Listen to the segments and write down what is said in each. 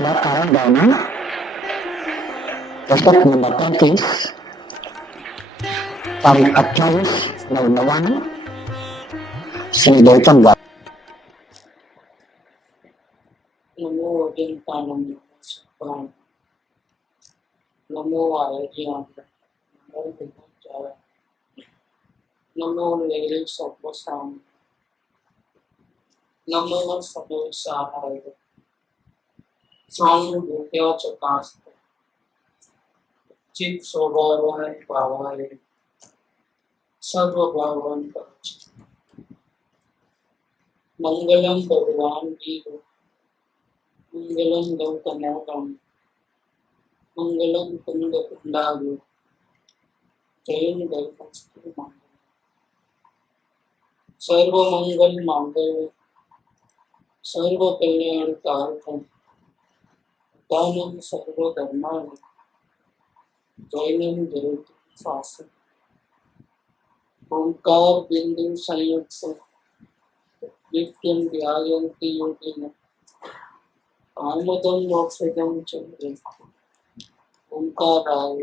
वाला कारण गाना पुस्तक नंबर 33 तारीख 28/9/99 श्री गौतम गांधी। नमो अजंतानम सुखान नमो आयज्ञान नमो विद्याचार नमो लेले सर्वसाम नमो सर्वसाहाय स्वामी भूत्या चकास्त चित स्वभावाय भावाय सर्वभावन कवच मंगलम भगवान वीर मंगलम गौतमोदम मंगलम कुंद कुंडालु जयं गौतमस्तु मंगल सर्व मंगल मांगल्य सर्व कल्याण कारकम दानम सर्व धर्मान जैनम जयतु शासन ओंकार बिंदु संयुक्त नित्यं ध्यायन्ति योगिनः आमोदं मोक्षदं च ओंकाराय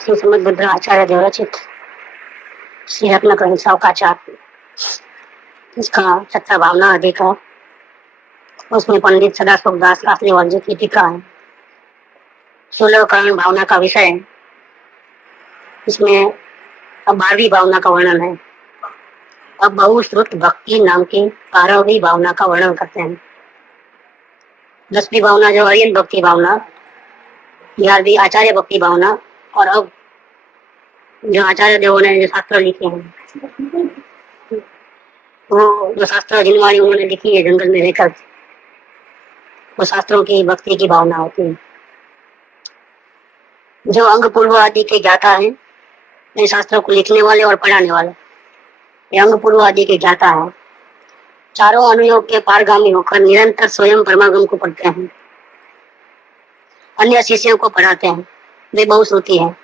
श्री समद बुद्ध आचार्य देवरचित श्री रत्नाकर सावकाचार इसका सत्ता भावना अधिक है। उसमें पंडित सदाशिव दास कासलीवाल जी की टीका है। 16 कारण भावना का विषय है। इसमें अब 12वीं भावना का वर्णन है। अब बहुश्रुत भक्ति नाम की 12वीं भावना का वर्णन करते हैं। 10वीं भावना जो अरियन भक्ति भावना, 11वीं आचार्य भक्ति भावना, और अब जो आचार्य देवों ने जो शास्त्र लिखे हैं, वो जो शास्त्र जिनवाणी उन्होंने लिखी है जंगल में रहकर, वो शास्त्रों की भक्ति की भावना होती है। जो अंग पूर्व आदि के ज्ञाता है, इन शास्त्रों को लिखने वाले और पढ़ाने वाले, ये अंग पूर्व आदि के ज्ञाता है। चारों अनुयोग के पारगामी होकर निरंतर स्वयं परमागम को पढ़ते हैं, अन्य शिष्यों को पढ़ाते हैं। वे बहुश्रुति है।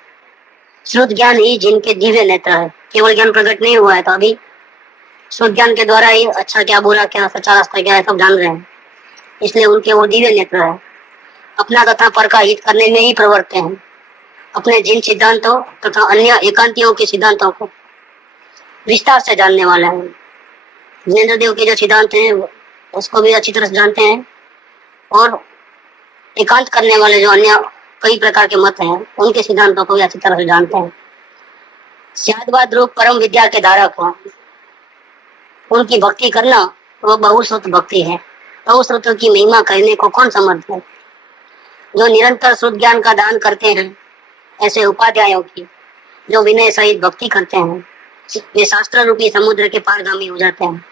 श्रुत ज्ञान ही जिनके दिव्य नेत्र है। केवल ज्ञान प्रकट नहीं हुआ है, तो अभी श्रुत ज्ञान के द्वारा ही अच्छा क्या बुरा क्या सच्चा रास्ता क्या है सब जान रहे हैं, इसलिए उनके वो दिव्य नेत्र है। अपना तथा पर का हित करने में ही प्रवर्तते हैं। अपने जिन सिद्धांतों तथा अन्य एकांतियों के सिद्धांतों को विस्तार से जानने वाला है। जिनेन्द्र देव के जो सिद्धांत हैं उसको भी अच्छी तरह से जानते हैं, और एकांत करने वाले जो अन्य कई प्रकार के मत हैं उनके सिद्धांतों को भी अच्छी तरह से जानते हैं। स्यादवाद रूप परम विद्या के धारक हो, उनकी भक्ति करना वो बहुश्रुत भक्ति है। बहुश्रुत की महिमा कहने को कौन समर्थ है। जो निरंतर शुद्ध ज्ञान का दान करते हैं, ऐसे उपाध्यायों की जो विनय सहित भक्ति करते हैं, वे शास्त्र रूपी समुद्र के पारगामी हो जाते हैं।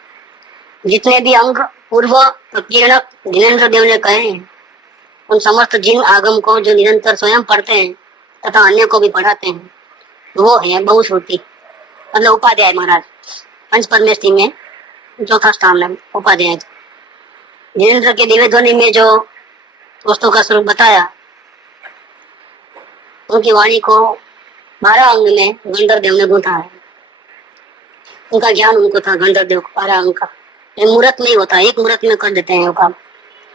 जितने भी अंग पूर्व प्रकीर्णक जिनेन्द्र देव ने कहे हैं, उन समस्त जिन आगम को जो निरंतर स्वयं पढ़ते हैं तथा अन्य को भी पढ़ाते हैं, वो है बहुश्रुति, मतलब उपाध्याय महाराज। पंच परमेष्ठी में चौथा स्थान है उपाध्याय। जिनेन्द्र के दिव्य ध्वनि में जो वस्तु का स्वरूप बताया, उनकी वाणी को 12 अंग में गंधर्व देव ने गूंथा है। उनका ज्ञान उनको था गंधर्व देव को 12 अंग का। ये मूर्त नहीं होता, एक मूर्त में कर देते हैं वो काम,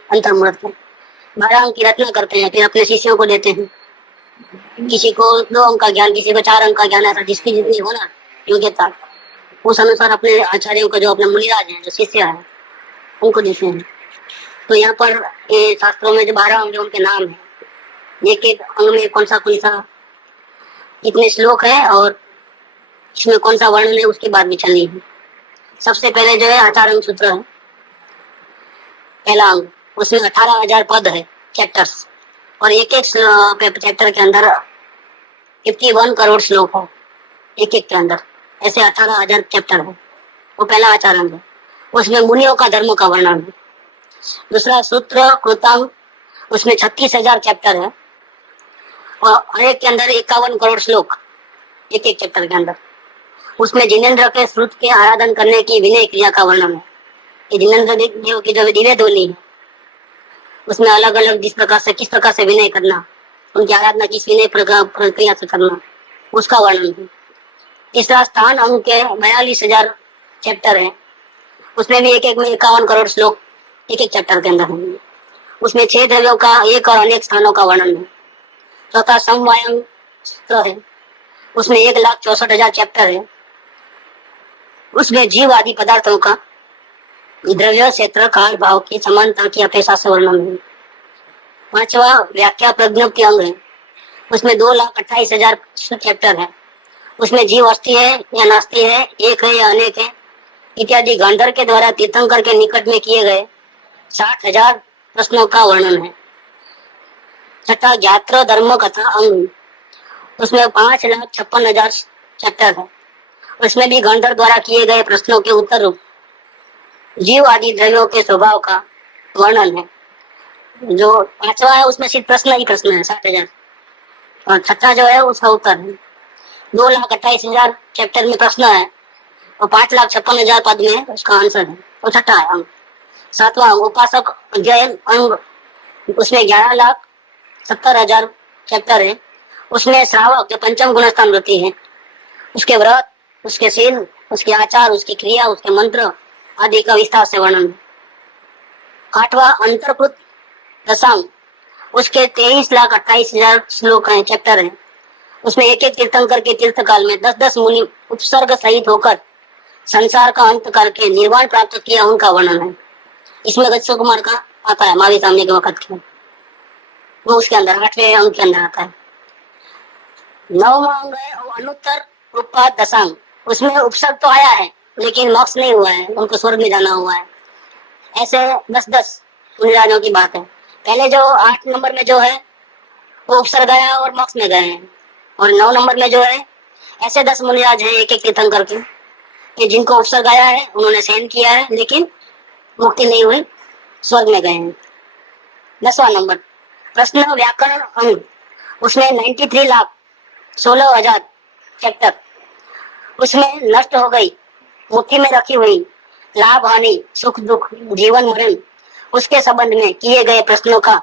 अंतर मूर्त में 12 अंग की रचना करते हैं, फिर अपने शिष्यों को देते हैं। किसी को 2 अंक का ज्ञान, किसी को 4 अंक का ज्ञान, ऐसा जिसकी जितनी हो ना योग्यता, उस अनुसार अपने आचार्यों को जो अपने मुनिराज हैं, जो शिष्य है, उनको देते हैं। तो यहाँ पर ये शास्त्रों में जो 12 अंग उनके नाम है, एक एक अंग में कौन सा कितने श्लोक है और इसमें कौन सा वर्णन है, उसकी बात भी चलनी है। सबसे पहले जो है आचार्य सूत्र है, पहला अंग, उसमें 18,000 पद है, चैप्टर्स, और एक एक चैप्टर के अंदर 51 करोड़ श्लोक है एक एक के अंदर, ऐसे 18,000 चैप्टर है। वो पहला आचार अंग है, उसमें मुनियों का धर्म का वर्णन है। दूसरा सूत्र कृतांग, उसमें 36,000 चैप्टर है, और हर एक के अंदर 51 करोड़ श्लोक एक एक चैप्टर के अंदर। उसमें जिनेन्द्र के श्रुत के आराधन करने की विनय क्रिया का वर्णन है। ये जिनेन्द्र देव की जो दिव्य ध्वनि है, उसमें अलग अलग किस प्रकार से विनय करना, उनकी आराधना किस विनय प्रक्रिया से करना, उसका वर्णन है। तीसरा स्थान अंग के 42,000 चैप्टर है, उसमें भी एक एक में 51 करोड़ श्लोक एक एक चैप्टर के अंदर है। उसमें 6 द्रव्यों का एक और अनेक स्थानों का वर्णन है। चौथा समवायम सूत्र है, उसमें 1,64,000 चैप्टर है। उसमें जीव आदि पदार्थों का द्रव्य क्षेत्र काल भाव की समानता की अपेक्षा से वर्णन है। पांचवा व्याख्या प्रज्ञप्ति अंग है, उसमें 2,28,000 चैप्टर है। उसमें जीव अस्थि है या नास्ति है, एक है या अनेक है इत्यादि गांधर के द्वारा तीर्थंकर के निकट में किए गए 60,000 प्रश्नों का वर्णन है। छठा ज्ञात्र धर्म कथा अंग, उसमें 5,56,000 चैप्टर है। उसमें भी गांधर द्वारा किए गए प्रश्नों के उत्तर रूप जीव आदि द्रव्यों के स्वभाव का वर्णन है। जो पांचवा है उसमें सिर्फ प्रश्न ही प्रश्न है 60,000, और छठा जो है उसका उत्तर है। 2,28,000 चैप्टर में प्रश्न है और 5,56,000 पद में उसका आंसर है, वो छठा है अंग। सातवां उपासक अध्ययन अंग, उसमें 11,70,000 चैप्टर है। उसमें श्रावक जो पंचम गुणस्थान वृत्ति है, उसके व्रत, उसके शील, उसके आचार, उसकी क्रिया, उसके मंत्र आदि का विस्तार से वर्णन है। आठवां अंतर्कृत दशांग, उसके 23,28,000 श्लोक हैं, चैप्टर है। उसमें एक एक तीर्थंकर के तीर्थ काल में 10-10 मुनि उपसर्ग सहित होकर संसार का अंत करके निर्वाण प्राप्त किया उनका वर्णन है। इसमें गच्छो कुमार का आता है, महावीर सामने के वक्त के, वो उसके अंदर 8वें अंक के अंदर आता है। 9वां अंग है अनुत्तर उपाद दशांग, उसमें उपसर्ग तो आया है लेकिन मोक्ष नहीं हुआ है, उनको स्वर्ग में जाना हुआ है। ऐसे 10-10 मुनिराजों की बात है। पहले जो 8 नंबर में जो है वो उपसर्ग आया और मोक्ष में गए हैं, और 9 नंबर में जो है ऐसे 10 मुनिराज हैं एक एक तीर्थंकर के, कि जिनको उपसर्ग आया है, उन्होंने सहन किया है लेकिन मुक्ति नहीं हुई, स्वर्ग में गए हैं। 10वां नंबर प्रश्न व्याकरण अंग, उसमें 93,16,000 चैप्टर। उसमें नष्ट हो गई, मुट्ठी में रखी हुई लाभ हानि, सुख दुख, जीवन मरण, उसके संबंध में किए गए प्रश्नों का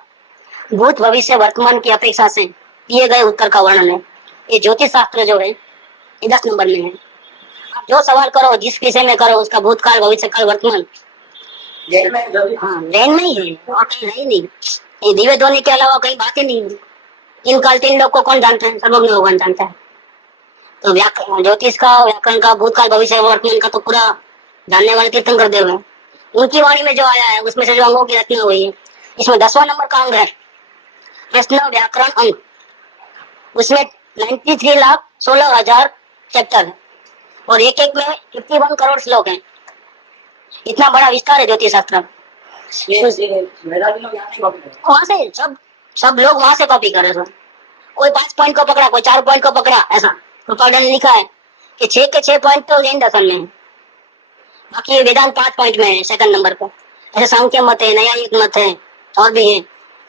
भूत भविष्य वर्तमान की अपेक्षा से किए गए उत्तर का वर्णन है। ये ज्योतिष शास्त्र जो है ये 10 नंबर में है। आप जो सवाल करो, जिस विषय में करो, उसका भूतकाल, भविष्य काल, वर्तमान हाँ जैन में ही है और कहीं है ही नहीं। ये दिव्य ध्वनि के अलावा कहीं बात ही नहीं है। 3 काल 3 लोग को कौन जानता है? सर्वज्ञ भगवान जानता है। तो ज्योतिष का, व्याकरण का, भूतकाल, भविष्य, वर्तमान का तो पूरा जानने वाले तीर्थंकर देव है। उनकी वाणी में जो आया है उसमें से जो अंगों की रचना हुई है, इसमें 10वां नंबर का अंग है प्रश्न व्याकरण अंग। उसमें 93,16,000 चैप्टर है और एक एक में 51 करोड़ श्लोक है। इतना बड़ा विस्तार है ज्योतिष शास्त्र। वहां से सब लोग वहां से कॉपी करे सर। कोई 5 पॉइंट को पकड़ा, कोई 4 पॉइंट को पकड़ा, ऐसा प्रोपागेंडा ने लिखा है कि 6 के 6 पॉइंट तो जैन दर्शन में है, बाकी वेदांत 5 पॉइंट में है सेकंड नंबर पर। ऐसे सांख्य मत है, न्यायिक मत है और भी है,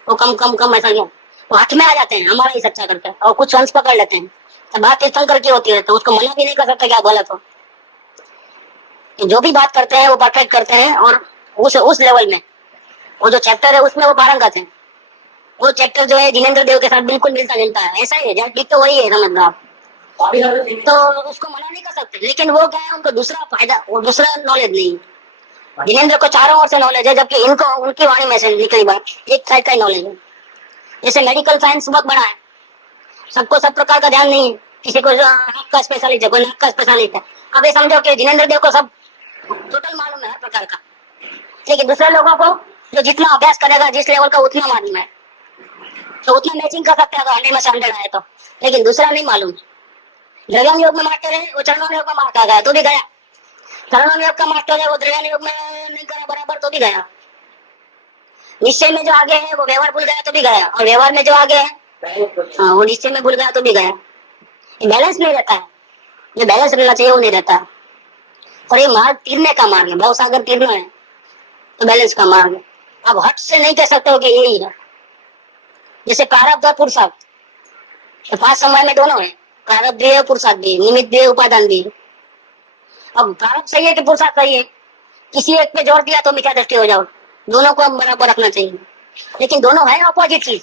वो कम ऐसा क्या वो हाथ में आ जाते हैं, हमारा ही सच्चा करके और कुछ अंश पकड़ लेते हैं। तो बात तीर्थंकर की होती है तो उसको मना भी नहीं कर सकता क्या बोला तो। जो भी बात करते हैं वो परफेक्ट करते हैं और उस लेवल में वो जो चैप्टर है उसमें वो पारंगत है। वो चैप्टर जो है जिनेंद्र देव के साथ बिल्कुल मिलता जुलता है, ऐसा ही है, तो वही है, समझ लो आप। तो उसको मना नहीं कर सकते, लेकिन वो क्या है, उनको दूसरा फायदा, वो दूसरा नॉलेज नहीं है। जिनेंद्र को चारों ओर से नॉलेज है, जबकि इनको उनकी वाणी में से निकली बात एक साइड का नॉलेज है। जैसे मेडिकल साइंस बहुत बड़ा है, सबको सब प्रकार का ध्यान नहीं है, किसी को आँख का स्पेशलिस्ट है, कोई नाक का स्पेशलिस्ट है। अब ये समझो कि जिनेंद्र देव को सब टोटल मालूम है हर प्रकार का, लेकिन दूसरे लोगों को जो जितना अभ्यास करेगा, जिस लेवल का उतना मालूम है, तो उतना मैचिंग कर सकते हैं अगर 100 में से 100 आए तो, लेकिन दूसरा नहीं मालूम। द्रव्यान योग में मास्टर है, वो चरणों योग में मास्टर गया तो भी गया। चरणों योग का मास्टर है, वो द्रव्यान योग में नहीं करा बराबर तो भी गया। निश्चय में जो आगे है वो व्यवहार भूल गया तो भी गया, और व्यवहार में जो आगे है हाँ वो निश्चय में भूल गया तो भी गया। बैलेंस नहीं रहता है, जो बैलेंस रहना चाहिए वो नहीं रहता है। और ये मार्ग तीरने का मार्ग है, भव सागर तीरना है तो बैलेंस का मार्ग है। अब हट से नहीं कह सकते हो कि यही है। जैसे प्रारब्ध और पुरुषार्थ, तो 5 समय में दोनों है, प्रारब्ध भी है, पुरुषार्थ भी, निमित्त भी है, उपादान भी है। अब प्रारब्ध सही है कि पुरुषार्थ सही है, किसी एक पे जोर दिया तो मिथ्या दृष्टि हो जाओ, दोनों को बराबर रखना चाहिए। लेकिन दोनों है अपोजिट चीज,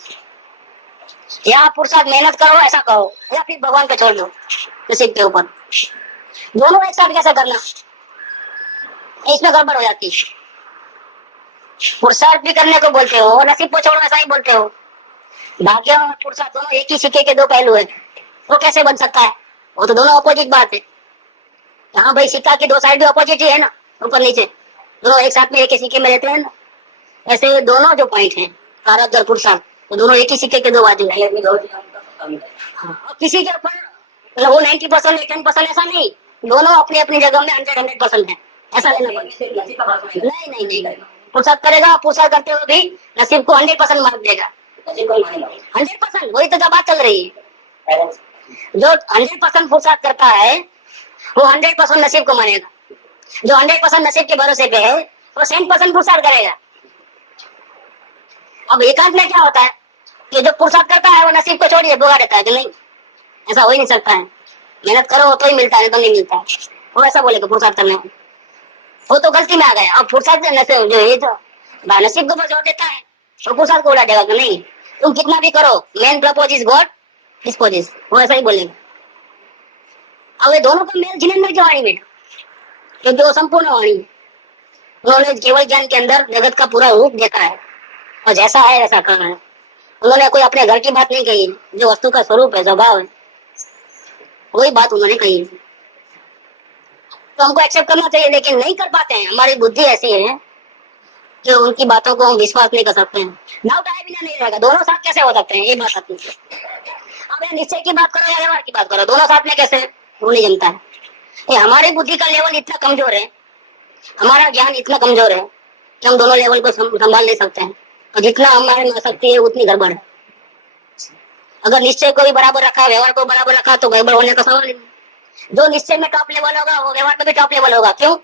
या पुरुषार्थ मेहनत करो ऐसा कहो, या फिर भगवान पे छोड़ दो नसीब के ऊपर। दोनों एक साथ कैसे करना, इसमें गड़बड़ हो जाती है। पुरुषार्थ भी करने को बोलते हो और नसीब को छोड़ो ऐसा ही बोलते हो। भाग्य और पुरुषार्थ दोनों एक ही सिक्के के दो पहलू है, वो कैसे बन सकता है? वो तो दोनों अपोजिट बात है। हाँ भाई, सिक्का की दो साइड भी अपोजिट ही है ना, ऊपर नीचे दोनों एक साथ में एक ही सिक्के में रहते हैं ना। ऐसे ये दोनों जो पॉइंट हैं, प्रारब्ध और पुरुषार्थ, वो दोनों एक ही सिक्के के दो बाजू है। हाँ, और किसी के ऊपर मतलब वो 90% 10% ऐसा नहीं, दोनों अपनी अपनी जगह में 100% है, ऐसा लेना पड़ेगा। नहीं नहीं नहीं, पुरुषार्थ करेगा, पुरुषार्थ करते हुए भी नसीब को 100% मार्क देगा। 100%, वही तो बात चल रही है। जो 100% पुरुषार्थ करता है वो 100% नसीब को मानेगा। जो 100% नसीब के भरोसे पे है वो 100% पुरुषार्थ करेगा। अब एकांत में क्या होता है कि जो पुरुषार्थ करता है वो नसीब को छोड़िए भोगा देता है कि नहीं, ऐसा हो ही नहीं सकता है। मेहनत करो तो ही मिलता है, तो नहीं मिलता है। वो ऐसा बोलेगा पुरुषार्थ करने में, वो तो गलती में आ गया। अब पुरुषार्थ जो ये जो नसीब को जोड़ देता है तो पुरुषार्थ को उड़ा देगा कि नहीं, तुम कितना भी करो, man propose is God disposes, वो ऐसा ही बोलेगा। अब ये दोनों को मेल जिनेंद्र की वाणी में, क्योंकि वो संपूर्ण वाणी है। उन्होंने केवल ज्ञान के अंदर जगत का पूरा रूप देखा है और जैसा है वैसा कहा है। उन्होंने कोई अपने घर की बात नहीं कही, जो वस्तु का स्वरूप है, स्वभाव है, वही बात उन्होंने कही है। तो हमको एक्सेप्ट करना चाहिए, लेकिन नहीं कर पाते हैं। हमारी बुद्धि ऐसी है कि उनकी बातों को हम विश्वास नहीं कर सकते हैं। नाव डाले बिना नहीं रहेगा, दोनों साथ कैसे हो सकते हैं, ये बात आती है। अब ये निश्चय की बात करो या व्यवहार की बात करो, दोनों साथ में कैसे, वो नहीं जमता है। ये हमारी बुद्धि का लेवल इतना कमजोर है, हमारा ज्ञान इतना कमजोर है कि हम दोनों लेवल को संभाल नहीं सकते हैं। और जितना हमारे में शक्ति है उतनी गड़बड़ है। अगर निश्चय को भी बराबर रखा, व्यवहार को बराबर रखा, तो गड़बड़ होने का सवाल नहीं। जो निश्चय में टॉप लेवल होगा वो व्यवहार में भी टॉप लेवल होगा। क्यों?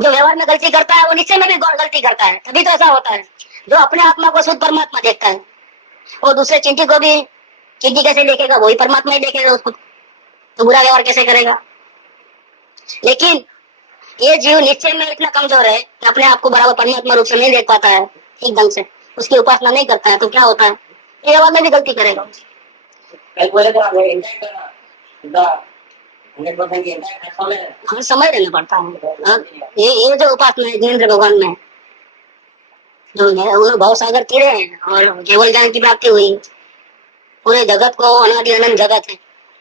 जो व्यवहार में गलती करता है वो निश्चय में भी गलती करता है, तभी तो ऐसा होता है। जो अपने आत्मा को शुद्ध परमात्मा देखता है वो दूसरे चींटी को भी चींटी कैसे देखेगा, वही परमात्मा ही देखेगा उसको, तो बुरा व्यवहार कैसे करेगा? लेकिन ये जीव निश्चय में इतना कमजोर है कि अपने आप को बराबर परमात्मा रूप से नहीं देख पाता है, ठीक ढंग से उसकी उपासना नहीं करता है, तो क्या होता है, ये व्यवहार में भी गलती करेगा। हमें समय रहना पड़ता है। ये जो उपासना है जिनेंद्र भगवान में जो है, भाव सागर तीरे हैं और केवल ज्ञान की प्राप्ति हुई। पूरे जगत को अनादि अनंत जगत है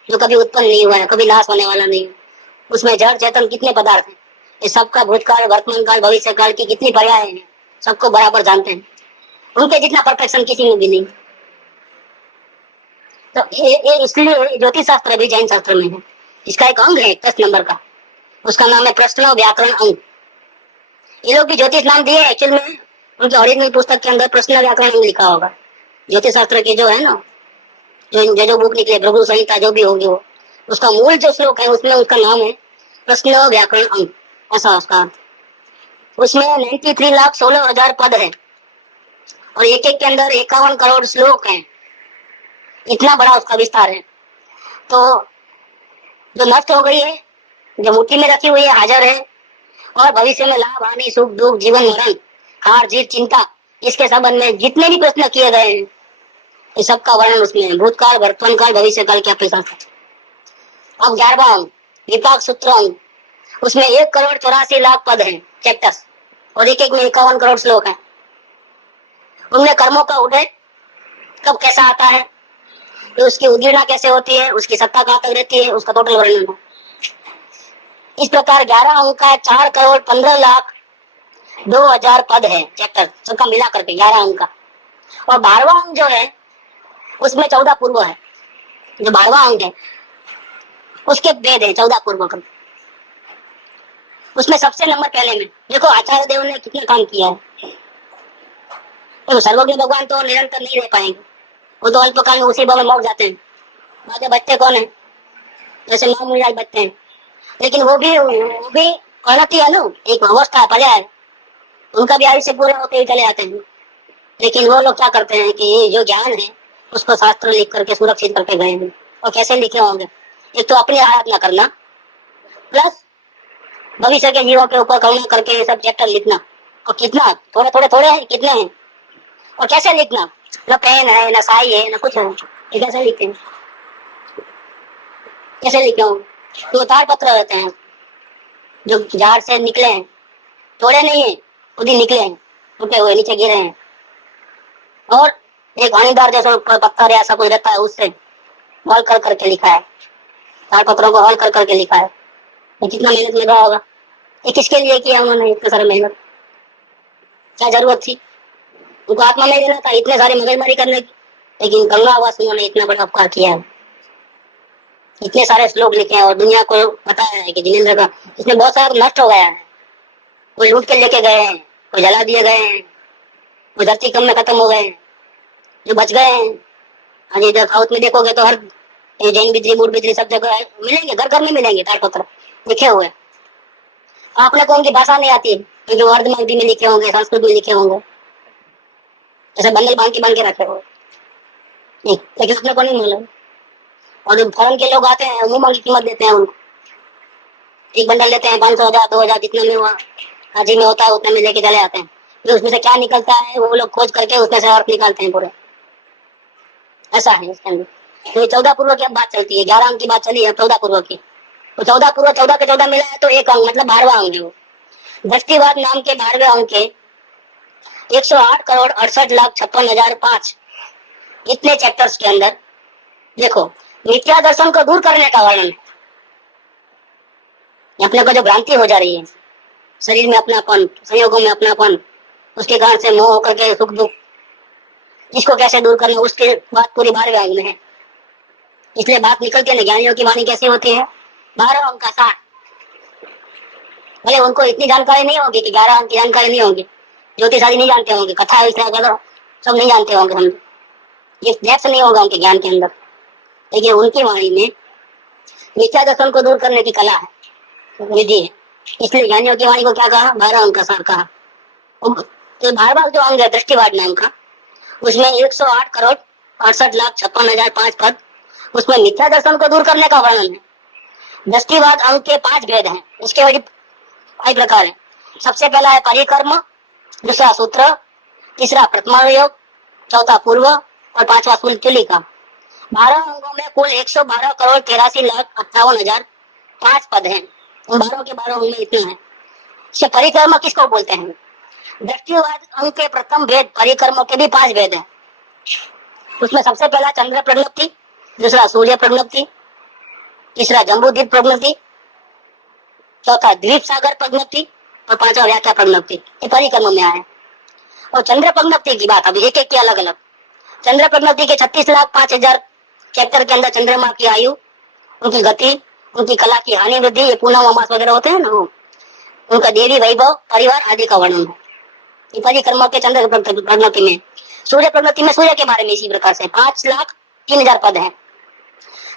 जो कभी उत्पन्न नहीं हुआ है, कभी नाश होने वाला नहीं है। उसमें जड़ चेतन कितने पदार्थ हैं, ये सबका भूतकाल वर्तमान काल भविष्य काल की कितनी पर्याय हैं, सबको बराबर जानते हैं। उनके जितना परफेक्शन किसी में भी नहीं। तो ये इसलिए ज्योतिष शास्त्र भी जैन शास्त्र में है। इसका एक अंग है 10 नंबर का, उसका नाम है प्रश्न व्याकरण अंग। ये लोग भी ज्योतिष नाम दिए, एक्चुअल में उनके ओरिजिनल पुस्तक के अंदर प्रश्न व्याकरण अंग लिखा होगा। ज्योतिष शास्त्र के जो है ना, जो बुक निकले, प्रभु संहिता जो भी होगी, वो उसका मूल जो श्लोक है उसमें उसका नाम है प्रश्न व्याकरण अंग, ऐसा उसका अर्थ। उसमें 93,16,000 पद है और एक एक के अंदर 51 करोड़ श्लोक हैं। इतना बड़ा उसका विस्तार है। तो जो नष्ट हो गई है, जो मुट्ठी में रखी हुई है, हाजिर है, और भविष्य में लाभ हानि सुख दुख जीवन मरण हार जीत चिंता, इसके संबंध में जितने भी प्रश्न किए गए हैं ये सबका वर्णन उसमें है। भूतकाल वर्तमान काल भविष्य काल क्या पैसा। अब 11वां अंग विपाक सूत्र अंग, उसमें 1,84,00,000 पद हैं, चैप्टर्स, और एक एक में 51 करोड़ श्लोक है। उनमें कर्मों का उदय कब कैसा आता है, तो उसकी उदीर्णा कैसे होती है, उसकी सत्ता कहाँ तक रहती है, उसका टोटल वर्णन है। इस प्रकार 11 अंक का 4,15,02,000 पद है चैप्टर, सबका मिला करके 11 अंक का। और 12वां अंक जो है उसमें 14 पूर्व है। जो 12वां अंक है उसके वेद है 14 पूर्व का। उसमें सबसे नंबर पहले में देखो आचार्य देव ने कितना काम किया है। तो सर्वज्ञ भगवान तो निरंतर नहीं रह पाएंगे, वो तो अल्पकाल में उसी भव में मौक जाते हैं। बाकी बच्चे कौन है, जैसे मामूली बच्चे हैं, लेकिन वो भी अनति है ना, एक अवस्था है, पर्याय है, उनका भी आयुष्य पूरा होते ही चले आते हैं। लेकिन वो लोग क्या करते हैं कि ये जो ज्ञान है उसको शास्त्र लिख करके सुरक्षित करके गए हैं। और कैसे लिखे होंगे, एक तो अपनी आराधना करना, प्लस भविष्य के जीवों के ऊपर करुणा करके ये सब चैप्टर लिखना। और कितना थोड़े हैं, कितने हैं, और कैसे लिखना, न पेन है न साई है न कुछ है, ये कैसे लिखते हैं, कैसे लिखे होंगे। तो तार पत्र रहते हैं जो जार से निकले हैं, थोड़े नहीं है, खुद ही निकले हैं, टूटे हुए नीचे गिरे हैं। और एक हानिदार जैसा पत्थर या ऐसा कुछ रहता है, उससे हॉल कर करके लिखा है, ताड़पत्रों को हॉल कर करके लिखा है। ये कितना मेहनत लगा होगा, ये किसके लिए किया उन्होंने इतना सारा मेहनत, क्या जरूरत थी? उनको आत्मा में देना था इतने सारे मगजमारी करने की, लेकिन गंगा वासियों ने इतना बड़ा उपकार किया है। इतने सारे श्लोक लिखे हैं और दुनिया को बताया है कि जिनेंद्र का इसमें बहुत सारा नष्ट हो गया है। कोई लूट के लेके गए हैं, कोई जला दिए गए हैं, कोई धरती कम में खत्म हो गए हैं, जो बच गए हैं। आज इधर साउथ में देखोगे तो हर ये जैन बिजली, मूड बिजली सब जगह मिलेंगे, घर घर में मिलेंगे ताड़पत्र लिखे हुए। आपने को उनकी भाषा नहीं आती क्योंकि वो अर्धमागधी में लिखे होंगे, संस्कृत में लिखे होंगे, ऐसे बंडल बांध के रखे हुए, लेकिन अपने को नहीं मालूम। और जो फॉरेन के लोग आते हैं मुंह मांगी कीमत देते हैं उनको, एक बंडल लेते हैं 500, 1000, 2000 जितने में वहाँ हाजी में होता है उतने में लेके चले आते हैं। फिर उसमें से क्या निकलता है वो लोग खोज करके उसमें से अर्थ निकालते हैं पूरे, ऐसा है इसके अंदर। तो ये 14 पूर्व की अब बात चलती है, 11 अंक की बात चली है 14 पूर्व की। तो 14 पूर्व 14 के 14 मिला है तो एक अंक मतलब 12वां अंक है वो। दृष्टिवाद नाम के 12वें अंक के 108,68,56,005 इतने चैप्टर्स के अंदर देखो मिथ्या दर्शन को दूर करने का वर्णन है। अपने को जो भ्रांति हो जा रही है, शरीर में अपनापन, संयोगों में अपनापन, उसके कारण से मोह होकर के सुख दुख, इसको कैसे दूर करना, उसके बात पूरी 12वें अंग में है। इसलिए बात निकलती है ना, ज्ञानियों की वाणी कैसी होती है, 12 अंक का सार। भले उनको इतनी जानकारी नहीं होगी कि 11 अंक की जानकारी नहीं होगी, ज्योतिष आदि नहीं जानते होंगे, कथा वगैरह सब नहीं जानते होंगे, समझो ये डेप्थ नहीं होगा उनके ज्ञान के अंदर। लेकिन उनकी वाणी में मिथ्या दर्शन को दूर करने की कला है, विधि है। इसलिए ज्ञानियों की वाणी को क्या कहा, 12 अंक का सार कहा। तो 12वां जो अंग है दृष्टिवाद नाम का, उसमें 108,68,56,005 पद, उसमें मिथ्या दर्शन को दूर करने का वर्णन है। दृष्टिवाद अंग के 5 भेद हैं, इसके वही 5 प्रकार है। सबसे पहला है परिकर्म, दूसरा सूत्र, तीसरा प्रथमा योग, चौथा पूर्व और 5वां तुलिका। 12 अंगों में कुल 112,83,58,005 पद हैं। उन 12 के 12 अंग में इतने हैं। इससे परिकर्म किसको बोलते हैं? दृष्टिवाद अंग के प्रथम भेद परिकर्म के भी 5 भेद हैं। उसमें सबसे पहला चंद्र प्रज्ञप्ति, दूसरा सूर्य प्रज्ञप्ति, तीसरा जम्बूद्वीप प्रज्ञप्ति, चौथा द्वीप सागर प्रज्ञप्ति और 5वां व्याख्या प्रज्ञप्ति। ये परिकर्म में आए। और चंद्र प्रज्ञप्ति की बात अभी एक एक की अलग अलग। चंद्र प्रज्ञप्ति के 36,05,000 चैप्टर के अंदर चंद्रमा की आयु, उनकी गति, उनकी कला की हानि वृद्धि, ये पूनम अमास वगैरह होते हैं ना, वो उनका देवी वैभव, परिवार आदि का वर्णन है। ये परिक्रमा के चंद्र प्रज्ञप्ति में। सूर्य प्रज्ञप्ति में सूर्य के बारे में इसी प्रकार से 5,03,000 पद है।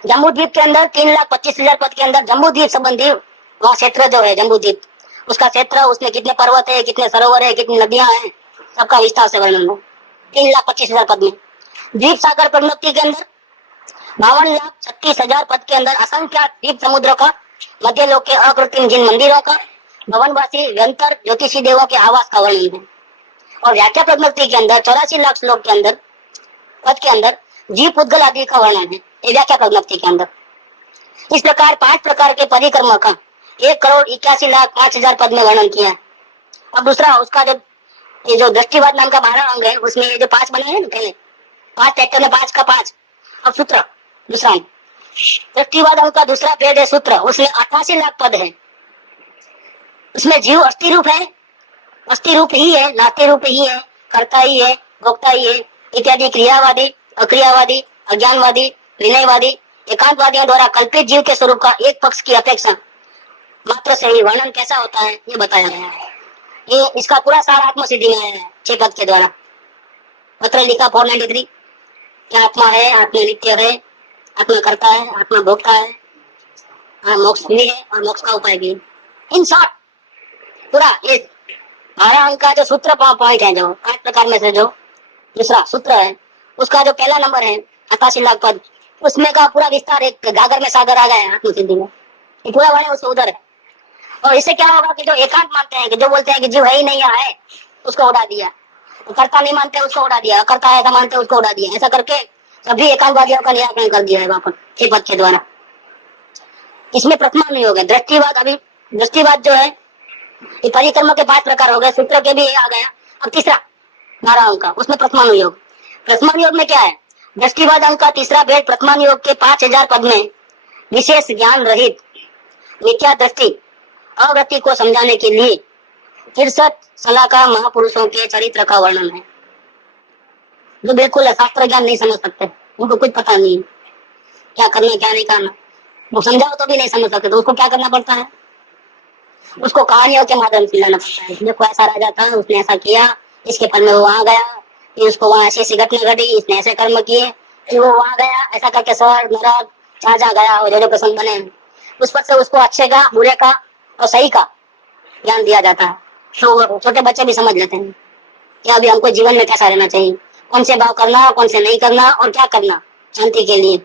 जम्बूद्वीप के अंदर 3,25,000 पद के अंदर जम्बूद्वीप संबंधी वहाँ क्षेत्र जो है जम्बूद्वीप, उसका क्षेत्र, उसमें कितने पर्वत है, कितने सरोवर है, कितनी नदियां हैं, सबका विस्तार से वर्णन है 3,25,000 पद में। द्वीप सागर प्रज्ञप्ति के अंदर 52,36,000 पद के अंदर असंख्य द्वीप समुद्र का, मध्य लोक के अकृत्रिम जिन मंदिरों का, भवनवासी व्यंतर ज्योतिषी देवों के आवास का वर्णन है। और व्याख्या प्रज्ञप्ति के अंदर 84 लाख श्लोक के अंदर पद के अंदर जीव पुद्गल आदि का वर्णन है, ये व्याख्या प्रज्ञप्ति के अंदर। इस प्रकार 5 प्रकार के परिक्रमा का 1,81,05,000 पद में वर्णन किया है। अब दूसरा उसका जो ये जो दृष्टिवाद नाम का 12 अंग है, उसमें ये जो 5 बने हैं ना, पहले 5 चैप्टर में 5 का 5। अब सूत्र दूसरा अंग, दृष्टिवाद अंग का दूसरा भेद है सूत्र, उसमें 88 लाख पद है। उसमें जीव अस्थि रूप है, अस्थि रूप ही है, नास्ति रूप ही है, कर्ता ही है, भोक्ता ही है इत्यादि क्रियावादी, अक्रियावादी, अज्ञानवादी, विनयवादी, एकांतवादियों द्वारा कल्पित जीव के स्वरूप का एक पक्ष की अपेक्षा मात्र से ही वर्णन कैसा होता है ये बताया गया है। ये इसका पूरा सार आत्मसिद्धि में आया है 6 पद के द्वारा। पत्र लिखा 493, क्या आत्मा है, आत्मा नित्य है, आत्मा करता है, आत्मा भोगता है, मोक्ष भी है और मोक्ष का उपाय भी है। इन शॉर्ट पूरा ये 12 अंक का जो सूत्र पॉइंट है, जो 8 प्रकार में से जो दूसरा सूत्र है, उसका जो पहला नंबर है 88 लाख पद, उसमें का पूरा विस्तार एक गागर में सागर आ गया है आत्मसिद्धि में। ये पूरा वर्णन उससे उधर है। और इससे क्या होगा कि जो एकांत मानते हैं, कि जो बोलते हैं कि जीव है ही नहीं है, उसको उड़ा दिया, कर्ता नहीं मानते उसको उड़ा दिया, कर्ता है ऐसा मानते उसको उड़ा दिया, ऐसा करके सभी एकांतवादियों का निराकरण कर दिया है वहां पर 6 पद के द्वारा। इसमें प्रथमा नहीं हो गया दृष्टिवाद। अभी दृष्टिवाद जो है ये परिक्रमा के 5 प्रकार हो गए, सूत्र के भी आ गया, अब तीसरा 12 अंक का, उसमें प्रथमान योग। प्रथमान योग में क्या है? दृष्टिवाद अंक का तीसरा भेद प्रथमान योग के 5000 पद में विशेष ज्ञान रहित मिथ्या दृष्टि अवृत्ति को समझाने के लिए 63 सलाहकार महापुरुषों के चरित्र का वर्णन है, जो बिल्कुल शास्त्र ज्ञान नहीं समझ सकते, उनको कुछ पता नहीं क्या करना क्या नहीं करना, वो समझाओ तो भी नहीं समझ सकते, तो उसको क्या करना पड़ता है? उसको कहानियों के माध्यम से लाना पड़ता है। देखो ऐसा राजा था, उसने ऐसा किया, इसके फल में वो वहां गया, फिर उसको वहां ऐसी ऐसी घटना घटी, इसने ऐसे कर्म किए, फिर वो वहां गया, ऐसा करके स्वर्ग नरक जहाँ जहाँ गया और जो जो प्रसंग बने, उस पर से उसको अच्छे का बुरे का और सही का ज्ञान दिया जाता है। तो छोटे बच्चे भी समझ लेते हैं कि अभी हमको जीवन में कैसा रहना चाहिए, कौन से भाव करना, कौन से नहीं करना, और क्या करना शांति के लिए,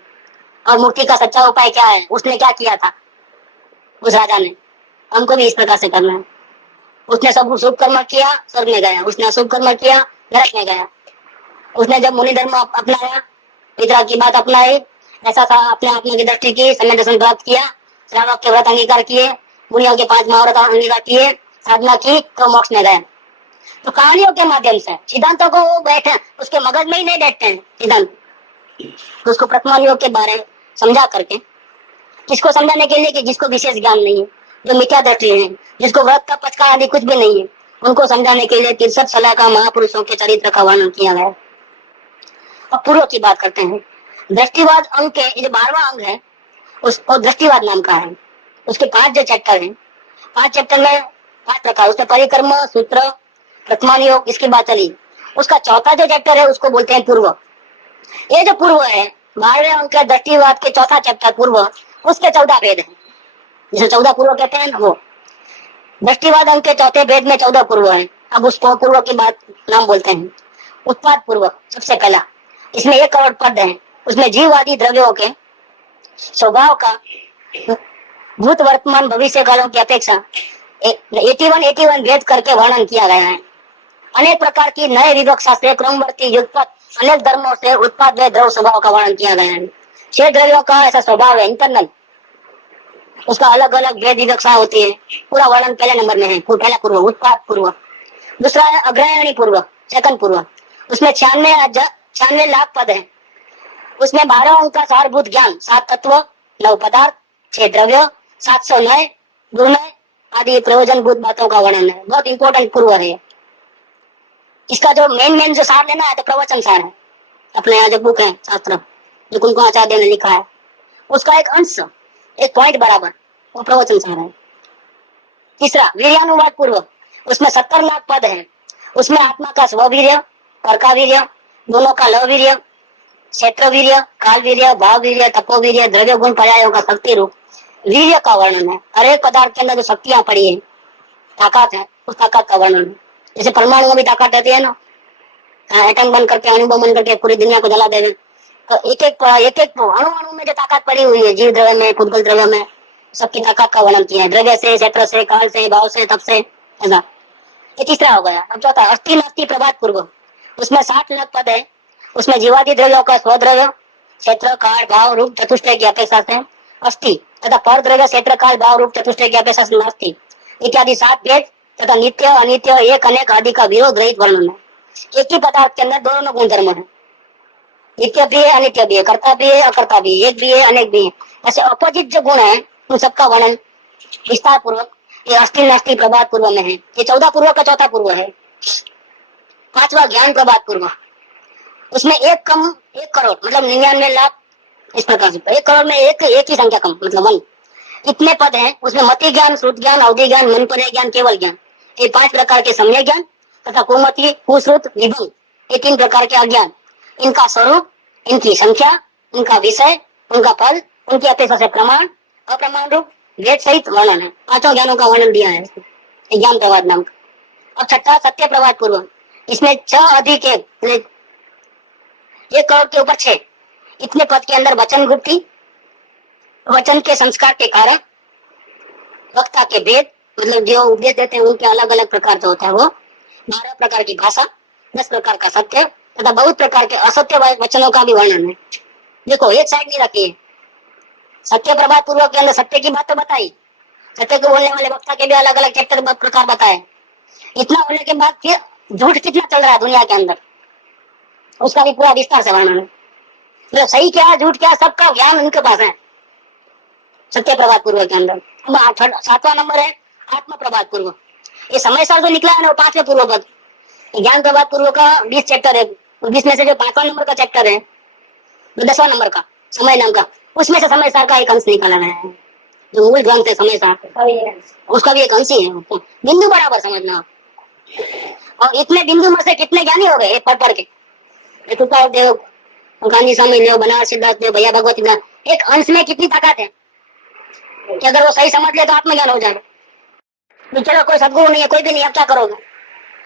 और मुक्ति का सच्चा उपाय क्या है। उसने क्या किया था उस राजा ने, हमको भी इस प्रकार से करना है। उसने सब शुभ कर्म किया, स्वर्ग में गया, उसने अशुभ कर्म किया, नरक में गया। उसने जब मुनि धर्म अपनाया, पितरा की बात अपनाई, ऐसा था, अपने आत्मा की दृष्टि की, समय दर्शन प्राप्त किया, श्रावक के व्रत अंगीकार किए, मुनियों के 5 महाव्रत अंगीकार किए, साधना की, तो मोक्ष में गए। तो कहानियों के माध्यम से सिद्धांतों को वो बैठे, उसके मगज में ही नहीं बैठते हैं सिद्धांत, तो उसको प्रथमान योग के बारे में समझा करके, किसको समझाने के लिए कि जिसको विशेष ज्ञान नहीं है, जो मिथ्या दृष्टि है, जिसको व्रत का पचका आदि कुछ भी नहीं है, उनको समझाने के लिए 63 सलाहकार महापुरुषों के चरित्र का वर्णन किया गया। अब पूर्व की बात करते हैं। दृष्टिवाद अंग के जो 12वां अंग है, उसको दृष्टिवाद नाम का है। उसके 5 जो चैप्टर हैं, 5 चैप्टर में 5 प्रकार, उसमें परिक्रम, सूत्र, प्रथमान योग, इसकी बात चली। उसका चौथा जो चैप्टर है उसको बोलते हैं पूर्व। ये जो पूर्व है 12वें अंक के दृष्टिवाद के चौथा चैप्टर पूर्व, उसके 14 भेद है, जिसे 14 पूर्व कहते हैं ना, वो दृष्टिवाद अंक के चौथे भेद में 14 पूर्व है। अब उसको पूर्व की बात नाम बोलते हैं। उत्पाद पूर्व सबसे पहला, इसमें 1 करोड़ पद है। उसमें जीववादी द्रव्यों के स्वभाव का भूत वर्तमान भविष्य कालों की अपेक्षा 81 भेद करके वर्णन किया गया है। अनेक प्रकार की नए विवक्षा से क्रमवर्ती युगपत अनेक धर्मों से उत्पाद व द्रव स्वभाव का वर्णन किया गया है। 6 द्रव्यों का ऐसा स्वभाव है इंटरनल, उसका अलग अलग भेद विवक्षा होती है। पूरा वर्णन पहले नंबर में है, पहला पूर्व उत्पाद पूर्व। दूसरा है अग्रहणी पूर्व, सेकंड पूर्व। उसमें 96 लाख पद है। उसमें 12 अंक का सारभूत ज्ञान, 7 तत्व, 9 पदार्थ, 6 द्रव्य, 700 नए गुण आदि प्रयोजनभूत बातों का वर्णन है। बहुत इंपॉर्टेंट पूर्व है। इसका जो मेन जो सार लेना है तो प्रवचन सार है। अपने यहाँ जो बुक है शास्त्र, जो कुंकुमाचार्य ने लिखा है, उसका एक अंश, एक पॉइंट बराबर वो प्रवचन सार है। तीसरा वीर्यानुवाद पूर्व, उसमें 70 लाख पद है। उसमें आत्मा का स्ववीर्य, कर्कावीर्य, दोनों का लववीर्य, क्षेत्रवीर्य, कालवीर्य, भाववीर्य, तपोवीर्य, द्रव्य गुण पर्यायों का शक्ति रूप वीर्य का वर्णन है। हर एक पदार्थ के अंदर जो शक्तियां पड़ी है, ताकत है, उस ताकत का वर्णन है। जैसे परमाणु में भी ताकत रहती है ना, एटम बन करके, अणु बन करके पूरी दुनिया को जला देवे। तो एक एक अणु में जो ताकत पड़ी हुई है, जीव द्रव्य में, खुदगल द्रव्य में, सबकी ताकत का वर्णन किया है। द्रव्य से, क्षेत्र से, काल से, भाव से, तप से, ऐसा। ये तीसरा हो गया। अब चौथा अस्थि नास्ति प्रभात पूर्व, उसमें 60 लाख पद है। उसमें जीवादि द्रव्यों का स्वद्रव्य, क्षेत्र, काल, भाव, रूप, चतुष्टय की अपेक्षा से अस्थि तथा पर द्रव्य, क्षेत्र, काल, भाव, रूप, चतुष्टय की अपेक्षा से नास्ति इत्यादि 7 भेद तथा नित्य, अनित्य, एक, अनेक आदि का विरोध रहित वर्णन है। एक ही पदार्थ के अंदर दोनों गुण धर्म है, नित्य भी है, अनित्य भी है, कर्ता भी है, अकर्ता भी है, एक भी है, अनेक भी है। ऐसे अपोजिट जो गुण है उन सबका वर्णन विस्तार पूर्वक ये अस्थि नास्ति प्रभात पूर्व में है। ये 14 पूर्व का चौथा पूर्व है। 5वां ज्ञान प्रभात पूर्व, उसमें 1 करोड़ मतलब 99 लाख, इस प्रकार से 1 करोड़ में एक ही संख्या कम मतलब 1, इतने पद हैं। उसमें मति ज्ञान, श्रुत ज्ञान, अवधि ज्ञान, मन पर ज्ञान, केवल ज्ञान, ये 5 प्रकार के सम्यक ज्ञान तथा कुमति, कुश्रुत, विभंग, ये 3 प्रकार के अज्ञान। इनका स्वरूप, इनकी संख्या, इनका विषय, उनका फल, उनकी अपेक्षा से प्रमाण, अप्रमाण रूप, भेद सहित वर्णन है। 5 ज्ञानों का वर्णन दिया है ज्ञान प्रवाद नाम का। अब 6वां सत्य प्रवाद पूर्व, इसमें 6 अधिक 1 करोड़ के ऊपर 6 इतने पद के अंदर वचन गुप्ती, वचन के संस्कार के कारण, वक्ता के भेद मतलब जो उपदेश देते हैं उनके अलग अलग प्रकार से होता है वो, 12 प्रकार की भाषा, 10 प्रकार का सत्य तथा बहुत प्रकार के असत्य वचनों का भी वर्णन है। देखो एक साइड नहीं रखी है। सत्य प्रभात पूर्व के अंदर सत्य की बात तो बताई, सत्य को बोलने वाले वक्ता के भी अलग अलग चैप्टर प्रकार बताए। इतना होने के बाद फिर झूठ कितना चल रहा है दुनिया के अंदर, उसका भी पूरा विस्तार से वर्णन है। मतलब सही क्या है झूठ क्या है सबका ज्ञान उनके पास है सत्य प्रभात पूर्व के अंदर। अब 7वां नंबर है आत्म प्रभात पूर्व। ये समय साल जो निकला है ना वो 5वें पूर्व पद। ज्ञान प्रभात पूर्व का 20 चैप्टर है, 20 में से जो 5वां नंबर का चैप्टर है, 10वां नंबर का समय नाम का, उसमें से समय सार का एक अंश निकाला है। जो मूल ग्रंथ है समय सार, उसका भी एक अंश ही है। बिंदु बराबर समझना। और इतने बिंदु में से कितने ज्ञानी हो गए पढ़ पढ़ के। तुकार देव, गांधी स्वामी देव, बनारस सिद्धार्थ देव, भैया भगवती दास, एक अंश में कितनी ताकत है कि अगर वो सही समझ ले तो आत्मज्ञान हो जाएगा। तो चलो कोई सदगुरु नहीं है, कोई भी नहीं, अब क्या करोगे?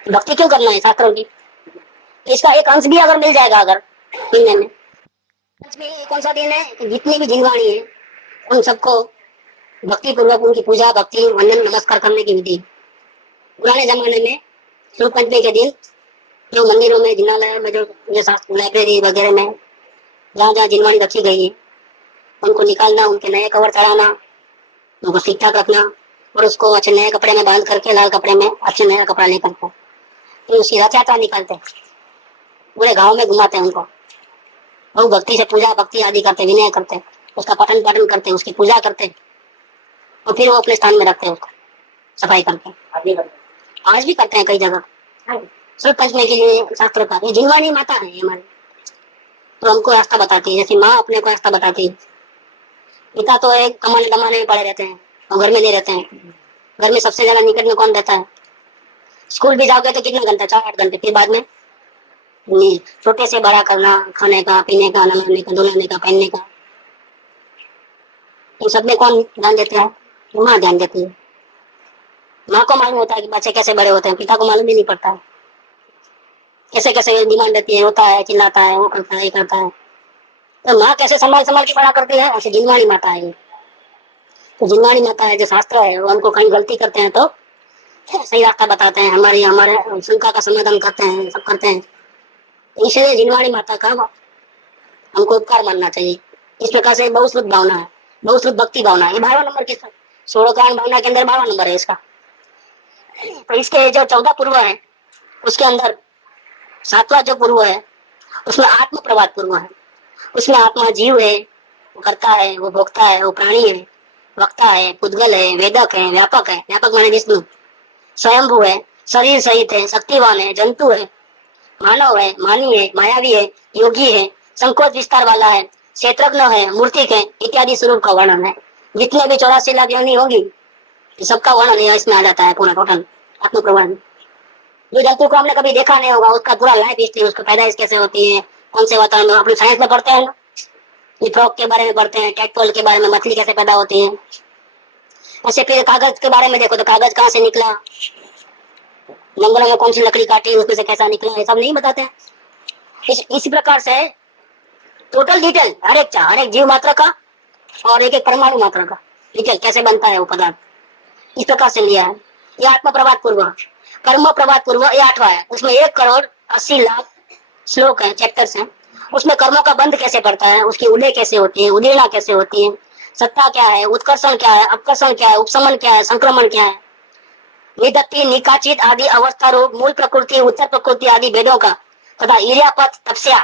भक्ति क्यों करना है शास्त्रों की? इसका एक अंश भी अगर मिल जाएगा, अगर मिलने में कौन सा दिन है, जितनी भी जिनवाणी है उन सबको भक्ति पूर्वक उनकी पूजा भक्ति वंदन नमस्कार करने की विधि। पुराने जमाने में शुभ पंचमी के दिन जो मंदिरों में जिनालय में जो लाइब्रेरी वगैरह में जहाँ जहाँ जिनवाणी रखी गई है उनको निकालना, उनके नए कवर चढ़ाना, उनको ठीक ठाक रखना और उसको अच्छे नए कपड़े में बांध करके लाल कपड़े में अच्छे नया कपड़ा लेकर के फिर उसकी रथ यात्रा निकालते, पूरे गाँव में घुमाते हैं उनको। वो भक्ति से पूजा भक्ति आदि करते, विनय करते, उसका पठन पाठन करते, उसकी पूजा करते और फिर वो अपने स्थान में रखते हैं उसको सफाई करके। आज भी करते हैं कई जगह। सिर्फ पंचमी के लिए शास्त्र का ये जिनवाणी माता है हमारी, तो हमको रास्ता बताती है, जैसे माँ अपने को रास्ता बताती है। पिता तो एक कमाने कमाने में पड़े रहते हैं और घर में नहीं रहते हैं। घर में सबसे ज्यादा निकट में कौन रहता है? स्कूल भी जाओगे तो कितना घंटा, 4-8 घंटे, फिर बाद में छोटे से बड़ा करना, खाने का, पीने का, नहाने का, धुलाने का, पहनने का, इन सब में कौन ध्यान देता है? माँ ध्यान देती है। माँ को मालूम होता है कि बच्चे कैसे बड़े होते हैं, पिता को मालूम भी नहीं पड़ता है। कैसे कैसे डिमांड देती है, होता है, चिल्लाता है, वो करता है, ये करता है। तो माँ कैसे संभाल संभाल के बड़ा करती है, ऐसे जिनवाणी माता है। तो जिनवाणी माता है जो शास्त्र है वो हमको कहीं गलती करते हैं तो सही रास्ता बताते हैं, हमारे शंका का समाधान करते हैं, सब करते हैं। इसलिए जिनवाणी माता का हमको उपकार मानना चाहिए। इस प्रकार से बहुश्रुत भावना है, बहुश्रुत भक्ति भावना, ये 12वां नंबर की 16 कारण भावना के अंदर 12वां नंबर है इसका। तो इसके जो 14 पूर्व है उसके अंदर 7वां जो पूर्व है उसमें आत्म प्रभात पूर्व है। उसमें आत्मा जीव है, वो करता है, वो भोगता है, वो प्राणी है, वक्ता है, पुद्गल है, वेदक है, व्यापक है, व्यापक माने विष्णु, स्वयंभू है, शरीर सहित है, शक्तिवान है, जंतु है, मानव है, मानी है, मायावी है, योगी है, संकोच विस्तार वाला है, क्षेत्रज्ञ है, मूर्तिक है, इत्यादि स्वरूप का वर्णन है। जितने भी 84 लाख योनि होगी सबका वर्णन है इसमें आ जाता है पूरा टोटल आत्म प्रभात। जो जंतु को हमने कभी देखा नहीं होगा उसका पूरा लाइफ हिस्ट्री, उसकी पैदाइश कैसे होती है, कौन से वातावरण में, अपने साइंस में पढ़ते हैं ना, ये फ्रॉग के बारे में पढ़ते हैं, टैडपोल के बारे में, मछली कैसे पैदा होती है। ऐसे फिर कागज के बारे में देखो तो कागज कहाँ से निकला, जंगलों में कौन सी लकड़ी काटी, उसमें से कैसा निकला, ये सब नहीं बताते हैं। इसी प्रकार से टोटल डिटेल हर एक जीव मात्रा का और एक एक परमाणु मात्रा का डिटेल कैसे बनता है वो पदार्थ, इस प्रकार से लिया है। ये आत्म प्रभात पूर्व। कर्म प्रभात पूर्व ये 8वां है। उसमें 1,80,00,000 श्लोक है, चैप्टर्स हैं। उसमें कर्मों का बंध कैसे पड़ता है, उसकी उदय कैसे होती है, उदीर्णा कैसे होती है, सत्ता क्या है, उत्कर्षण क्या है, अपकर्षण क्या है, उपशमन क्या है, संक्रमण क्या है, निदत्ति निकाचित आदि अवस्था रूप मूल प्रकृति उत्तर प्रकृति आदि भेदों का तथा ईर्यापत तपस्या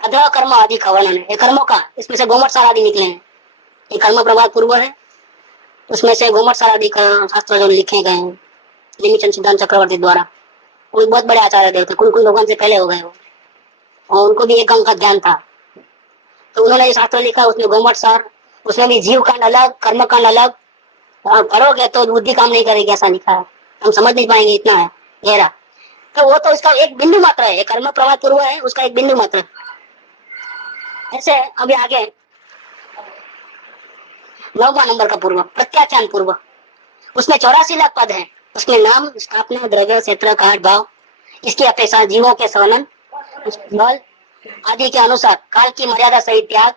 अधः कर्म आदि का वर्णन है। ये कर्मों का, इसमें से गोमटसार आदि निकले हैं। ये कर्म प्रभात पूर्व है, उसमें से गोमटसार आदि का शास्त्र जो लिखे गए हैं निमिचंद सिद्धांत चक्रवर्ती द्वारा, वो बहुत बड़े आचार्य देव थे, कुल लोगों से पहले हो गए वो, और उनको भी एक अंक का ज्ञान था। तो उन्होंने ये शास्त्र लिखा, उसमें गोमटसार, उसमें भी जीव कांड अलग, कर्म कांड अलग, और पढ़ोगे तो बुद्धि काम नहीं करेगी, ऐसा लिखा है, हम समझ नहीं पाएंगे, इतना है गहरा। तो वो तो इसका एक बिंदु मात्र है, कर्म प्रभात पूर्व है, उसका एक बिंदु मात्र। ऐसे अभी आगे 9वां नंबर का पूर्व, प्रत्याख्यान पूर्व। उसमें 84 लाख पद है। उसमें नाम, स्थापना, द्रव्य, क्षेत्र, काट, भाव, इसकी अपेक्षा, जीवों के सवनन, बल आदि के अनुसार काल की मर्यादा सहित त्याग,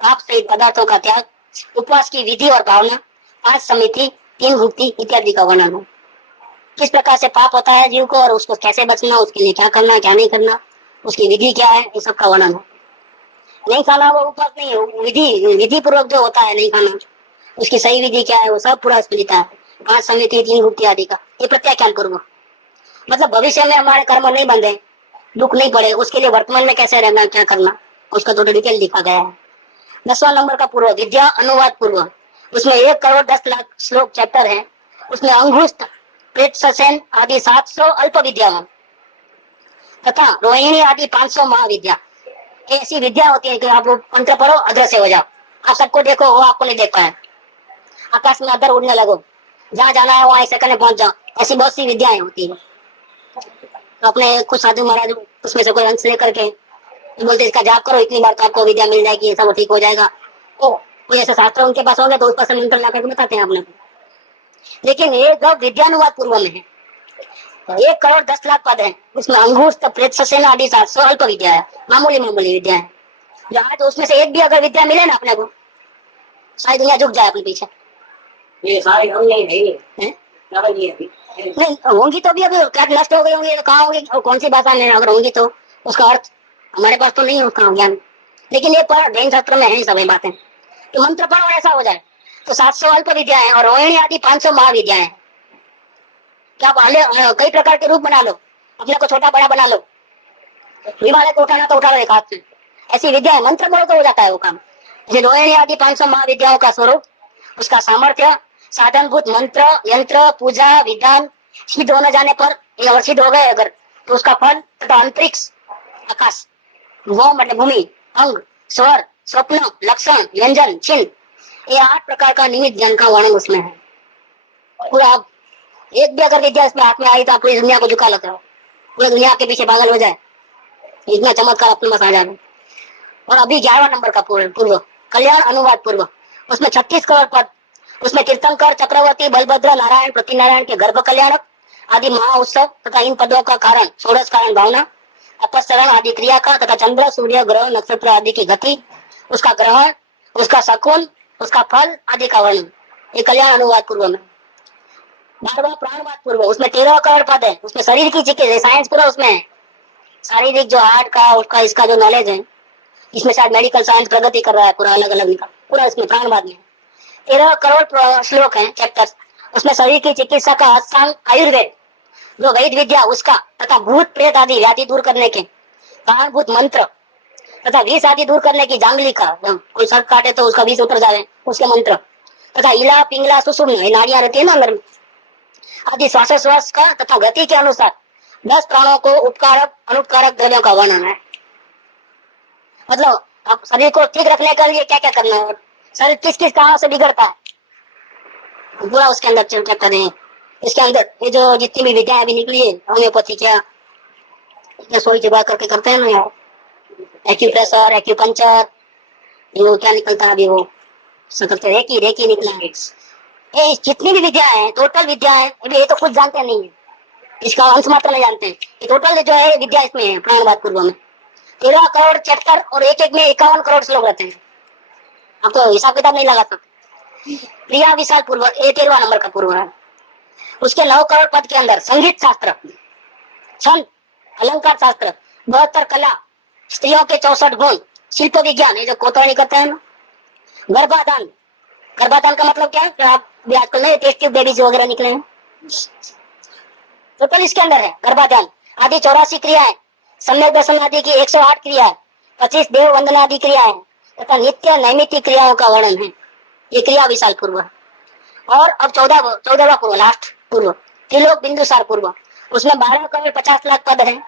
पाप सहित पदार्थों का त्याग, उपवास की विधि और भावना, 5 समिति, 3 भुक्ति इत्यादि का वर्णन हो। किस प्रकार से पाप होता है जीव को और उसको कैसे बचना, उसके लिए क्या करना क्या नहीं करना, उसकी विधि क्या है, इस सब का वर्णन हो। नहीं खाना वो उपवास नहीं है, विधि पूर्वक जो होता है नहीं खाना, उसकी सही विधि क्या है वो सब पूरा इसमें लिखा है। 5 समिति, 3 भुक्ति आदि का, ये प्रत्याख्यान पूर्व। मतलब भविष्य में हमारे कर्म नहीं बंधे, दुख नहीं पड़े, उसके लिए वर्तमान में कैसे रहना, क्या करना, उसका थोड़ा डिटेल लिखा गया है। 10वां नंबर का पूर्व विद्या अनुवाद पूर्व, उसमें 1,10,00,000 श्लोक चैप्टर है। उसमें अंगुष्ठ, प्रेतसेन आदि 700 अल्प विद्या तथा रोहिणी आदि 500 महाविद्या। ऐसी विद्या होती है कि आप मंत्र पढ़ो, अदृश्य हो जाओ, आप सबको देखो, वो आपको नहीं देख पाए, आकाश में अदर उड़ने लगो, जहाँ जाना है वहां सेकंड में पहुंच जाओ। ऐसी बहुत सी विद्याएं होती है। तो अपने कुछ साधु महाराज उसमें से कोई अंश लेकर के बोलते इसका जाप करो, इतनी बार तो आपको विद्या मिल जाएगी, सब ठीक हो जाएगा। ओ कोई ऐसे शास्त्र उनके पास होंगे तो उस पर से मंत्र ला करके बताते हैं आपने। लेकिन ये जब विद्यानुवाद पूर्व में है, 1,10,00,000 पद है, उसमें अंगुष्ठ, प्रेतसेन आदि 700 अल्प विद्या है, मामूली मामूली विद्या है। जो आज उसमें से एक भी अगर विद्या मिले ना अपने को, सारी दुनिया झुक जाए अपने पीछे। ये सारे हम नहीं है, नहीं अभी नहीं होंगी तो भी अभी क्या नष्ट हो गई होंगी, कहाँ होंगी, कौन सी भाषा में अगर होंगी तो उसका अर्थ हमारे पास तो नहीं है उसका ज्ञान। लेकिन ये पर जैन शास्त्र में है सभी बातें। तो मंत्र पढ़ो ऐसा हो जाए तो 700 अल्प विद्या है और रोहिणी आदि 500 महाविद्या है। क्या आप कई प्रकार के रूप बना लो, अपने को छोटा बड़ा बना लो, हिमालय को उठाना तो उठा लो एक हाथ से, ऐसी विद्या है। मंत्र पढ़ो तो हो जाता है वो काम। जैसे रोहिणी आदि 500 महाविद्याओं का स्वरूप, उसका सामर्थ्य, साधनभूत मंत्र, यंत्र, पूजा, विधान सिद्ध होने जाने पर, ये और सिद्ध हो गए अगर, तो उसका फल तथा अंतरिक्ष, आकाश, वो मतलब भूमि, अंग, स्वर, स्वप्न, लक्षण, व्यंजन, चिन्ह, ये 8 प्रकार का निमित्त ज्ञान का वर्णन उसमें है। पूरा आप एक भी अगर विद्या इसमें हाथ में आई तो आप पूरी दुनिया को झुका लेते हो, पूरी दुनिया के पीछे पागल हो जाए, इतना चमत्कार अपने पास आ जाए। और अभी 11वां नंबर का पूर्व कल्याण अनुवाद पूर्व, उसमें 36 करोड़ पद, उसमें तीर्थंकर, चक्रवर्ती, बलभद्र, नारायण, प्रतिनारायण के गर्भ कल्याणक आदि महा उत्सव तथा इन पदों का कारण, षोडश कारण भावना, अपसरण आदि क्रिया का तथा चंद्र, सूर्य, ग्रह, नक्षत्र आदि की गति, उसका ग्रहण, उसका शकुन, उसका फल आदि का वर्णन, ये कल्याण अनुवाद पूर्व में। 12वां प्राणवाद पूर्व, उसमें 13 करोड़ पद है, उसमें शरीर की चिकित्सा साइंस पूरा उसमें है, शारीरिक जो हार्ट का उसका इसका जो नॉलेज है, इसमें शायद मेडिकल साइंस प्रगति कर रहा है पूरा, अलग अलग निकाल पूरा इसमें प्राणवाद में 13 करोड़ श्लोक है चैप्टर। उसमें शरीर की चिकित्सा का अष्टांग आयुर्वेद, जो वैद विद्या उसका तथा भूत प्रेत आदि व्याधि दूर करने के प्राणभूत मंत्र तथा विष आदि दूर करने की जांगली का, कोई सर काटे तो उसका विष उतर जाए उसके मंत्र, तथा इला, पिंगला, सुषुम्ना, नाड़ियां रहती है ना अंदर में, आदि श्वासोश्वास का तथा गति के अनुसार 10 प्राणों को उपकारक अनुपकारक द्रव्यों का वर्णन है। मतलब आप शरीर को ठीक रखने के लिए क्या क्या करना है, शरीर किस किस कारण से बिगड़ता है, पूरा उसके अंदर चर्चा करें। इसके अंदर ये जो जितनी भी विद्याएं अभी निकली है, होम्योपैथी क्या सोई चिपा करके करते हैं ना यार, एक्यूप्रेशर, एक्यूपंचर, वो क्या निकलता है अभी, वो सकते रेकी निकला है। ये जितनी भी विद्या है, टोटल विद्या है, अभी ये तो कुछ जानते नहीं है, इसका अंश मात्र नहीं जानते हैं। ये टोटल जो है विद्या इसमें है प्राणवाद पूर्व में 13 करोड़ चैप्टर और एक एक में 51 करोड़ श्लोक रहते हैं। अब तो हिसाब किताब नहीं लगा सकते। प्रिया विशाल पूर्व, ये 13वां नंबर का पूर्व है। उसके 9 करोड़ पद के अंदर संगीत शास्त्र, छंद, अलंकार शास्त्र, 72 कला, स्त्रियों के 64 गुण, शिल्प विज्ञान, ये जो कोतवाली करते हैं ना, गर्भाधान, गर्भाधान का मतलब क्या है, तो आप भी आजकल नहीं टेस्ट ट्यूब बेबीज वगैरह निकले हैं, टोटल इसके अंदर है गर्भाधान आदि 84 क्रियाएं, सम्यक दर्शन आदि की 108 क्रियाएं, 25 देव वंदना आदि क्रियाएं तथा नित्य नैमित्तिक क्रियाओं का वर्णन है। ये क्रिया विशाल पूर्व। और अब 14वां पूर्व, लास्ट पूर्व, त्रिलोक बिंदुसार पूर्व, उसमें 12 करोड़ 50 लाख पद है।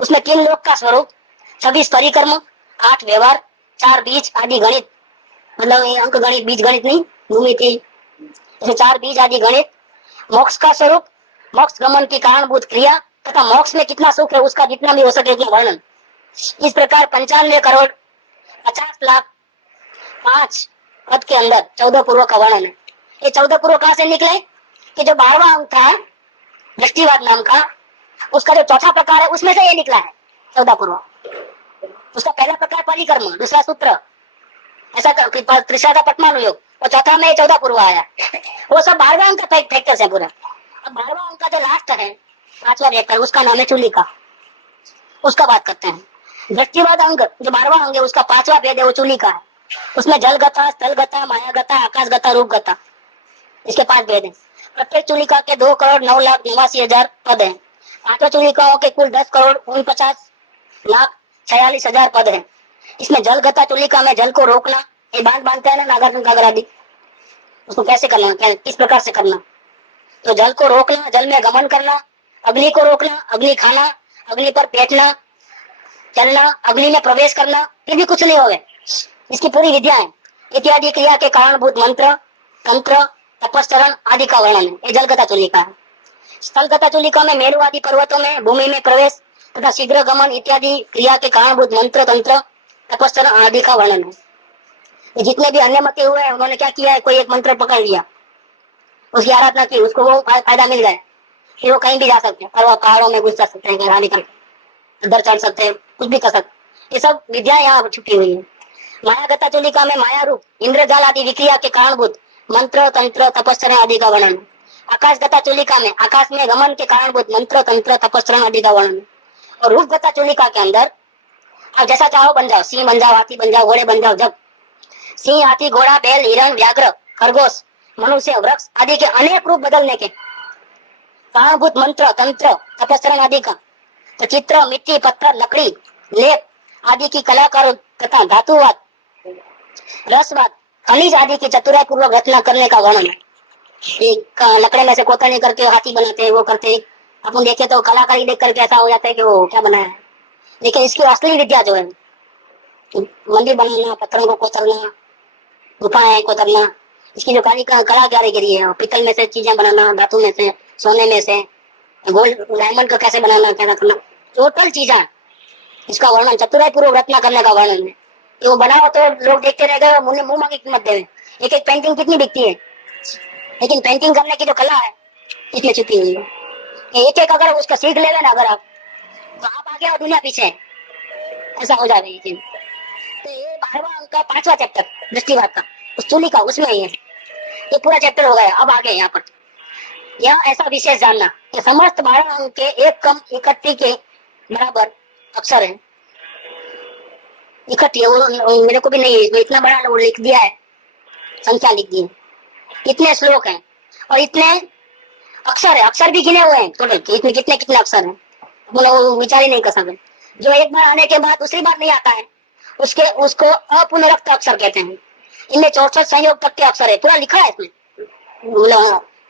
उसमें 3 लोक का स्वरूप, 26 परिक्रम, 8 व्यवहार, 4 बीज आदि गणित, मतलब ये अंक गणित, बीज गणित नहीं, भूमिति, 4 बीज आदि गणित, मोक्ष का स्वरूप, मोक्ष गमन की कारणभूत क्रिया तथा मोक्ष में कितना सुख है उसका जितना भी हो सके उतना वर्णन। इस प्रकार 95 करोड़ 50 लाख 5 पद के अंदर 14 पूर्व का वर्णन है। ये 14 पूर्व कहां से निकले कि जो 12वां अंक था दृष्टिवाद नाम का, उसका जो चौथा प्रकार है उसमें से ये निकला है 14 पूर्व। उसका पहला प्रकार परिक्रम, दूसरा सूत्र, ऐसा त्रिशादा पटमान योग, और चौथा में 14 पूर्व आया। वो सब 12वां अंक का फैक्टर्स है पूरा। अब 12वां अंक का जो लास्ट है 5वां फैक्टर, उसका नाम है चुलिका, उसका बात करते हैं। दृष्टिवाद अंग जो 12वां अंग है उसका 5वां भेद है, वो चुलिका है। उसमें जल गता, स्थल गता, माया गता, आकाश गता, रूप गता, इसके 5 भेद है। प्रत्येक चुलिका के 2 करोड़ 9 लाख 89 हजार पद है। पांचों चूलिकाओं के कुल 10,49,46,000 पद हैं। इसमें जलगता चूलिका में जल को रोकना, ये बांध बांधते हैं ना नागार्जुन सागर आदि, उसको कैसे करना, किस प्रकार से करना? तो जल को रोकना, जल में गमन करना, अग्नि को रोकना, अग्नि खाना, अग्नि पर बैठना, चलना, अग्नि में प्रवेश करना, फिर भी कुछ नहीं होगा। इसकी पूरी विद्या है। इत्यादि क्रिया के कारणभूत मंत्र, तंत्र, तपस्चरण आदि का वर्णन है। ये जलगता चूलिका है। स्थलगता चूलिका में मेरु आदि पर्वतों में भूमि में प्रवेश तथा शीघ्र गमन इत्यादि क्रिया के कारणभूत मंत्र, तंत्र, तपस्चरण आदि का वर्णन है। ये जितने भी अन्य मते हुए हैं उन्होंने क्या किया है, कोई एक मंत्र पकड़ लिया, उसकी आराधना की, उसको वो फायदा मिल जाए, फिर वो कहीं भी जा सकते हैं, पर्वत पहाड़ों में घुस जा सकते हैं, रानी करके उधर चढ़ सकते हैं, कुछ भी कर सकते हैं। ये सब विद्या यहाँ छुपी हुई है। मायागता चूलिका में माया रूप इंद्रजाल आदि विक्रिया के कारणभूत मंत्र, तंत्र, तपस्चरण आदि का वर्णन है। आकाशगता चूलिका में आकाश में गमन के कारणभूत मंत्र, तंत्र, तपस्चरण आदि का वर्णन है। और रूपगता चूलिका के अंदर आप जैसा चाहो बन जाओ, सिंह बन जाओ, हाथी बन जाओ, घोड़े बन जाओ, जब सिंह, हाथी, घोड़ा, बैल, हिरण, व्याघ्र, खरगोश, मनुष्य, वृक्ष आदि के अनेक रूप बदलने के कारणभूत मंत्र, तंत्र, तपस्चरण आदि का, तो चित्र, मिट्टी, पत्थर, लकड़ी, लेप आदि की कलाकार तथा धातुवाद, रसवाद, खनिज आदि की चतुराई पूर्वक रचना करने का वर्णन है। लकड़े में से कोतरनी करके हाथी बनाते हैं, वो करते हैं। अपन देखे तो कलाकारी देख करके ऐसा हो जाता है कि वो क्या बनाया है, लेकिन इसकी असली विद्या जो है, मंदिर बनाना, पत्थरों को कोतरना, गुफाएं कोतरना, इसकी जो कला कारीगरी है, पीतल में से चीजें बनाना, धातु में से, सोने में से, गोल्ड डायमंड का कैसे बनाना, क्या करना, टोटल चीजें, इसका वर्णन, चतुराई पूर्वक रचना करने का वर्णन है। तो वो बनाओ तो लोग देखते रह गए, मुंह मांगी कीमत देवे। एक एक पेंटिंग कितनी बिकती है, लेकिन पेंटिंग करने की जो कला है इसमें छुपी हुई है। एक एक अगर उसका सीख ले ना अगर आप, तो आप आगे और दुनिया पीछे, ऐसा हो जाएगा ये चीज। तो ये 12वां अंक का 5वां चैप्टर दृष्टिवाद का, उस चूलिका उसमें ही है। ये पूरा चैप्टर हो गया। अब आगे यहाँ पर यह ऐसा विशेष जानना कि समस्त 12 अंक के एक कम इकट्ठी के बराबर अक्षर है। इकट्ठी मेरे को भी नहीं है, इतना बड़ा वो लिख दिया है, संख्या लिख दी है, कितने श्लोक हैं और इतने अक्षर है, अक्षर भी गिने हुए हैं टोटल, इतने कितने कितने अक्षर हैं, वो विचार ही नहीं कर सकते। जो एक बार आने के बाद दूसरी बार नहीं आता है उसको अपुनरक्त अक्षर कहते हैं। इनमें 64 संयोग तक के अक्षर है, पूरा लिखा है इसमें,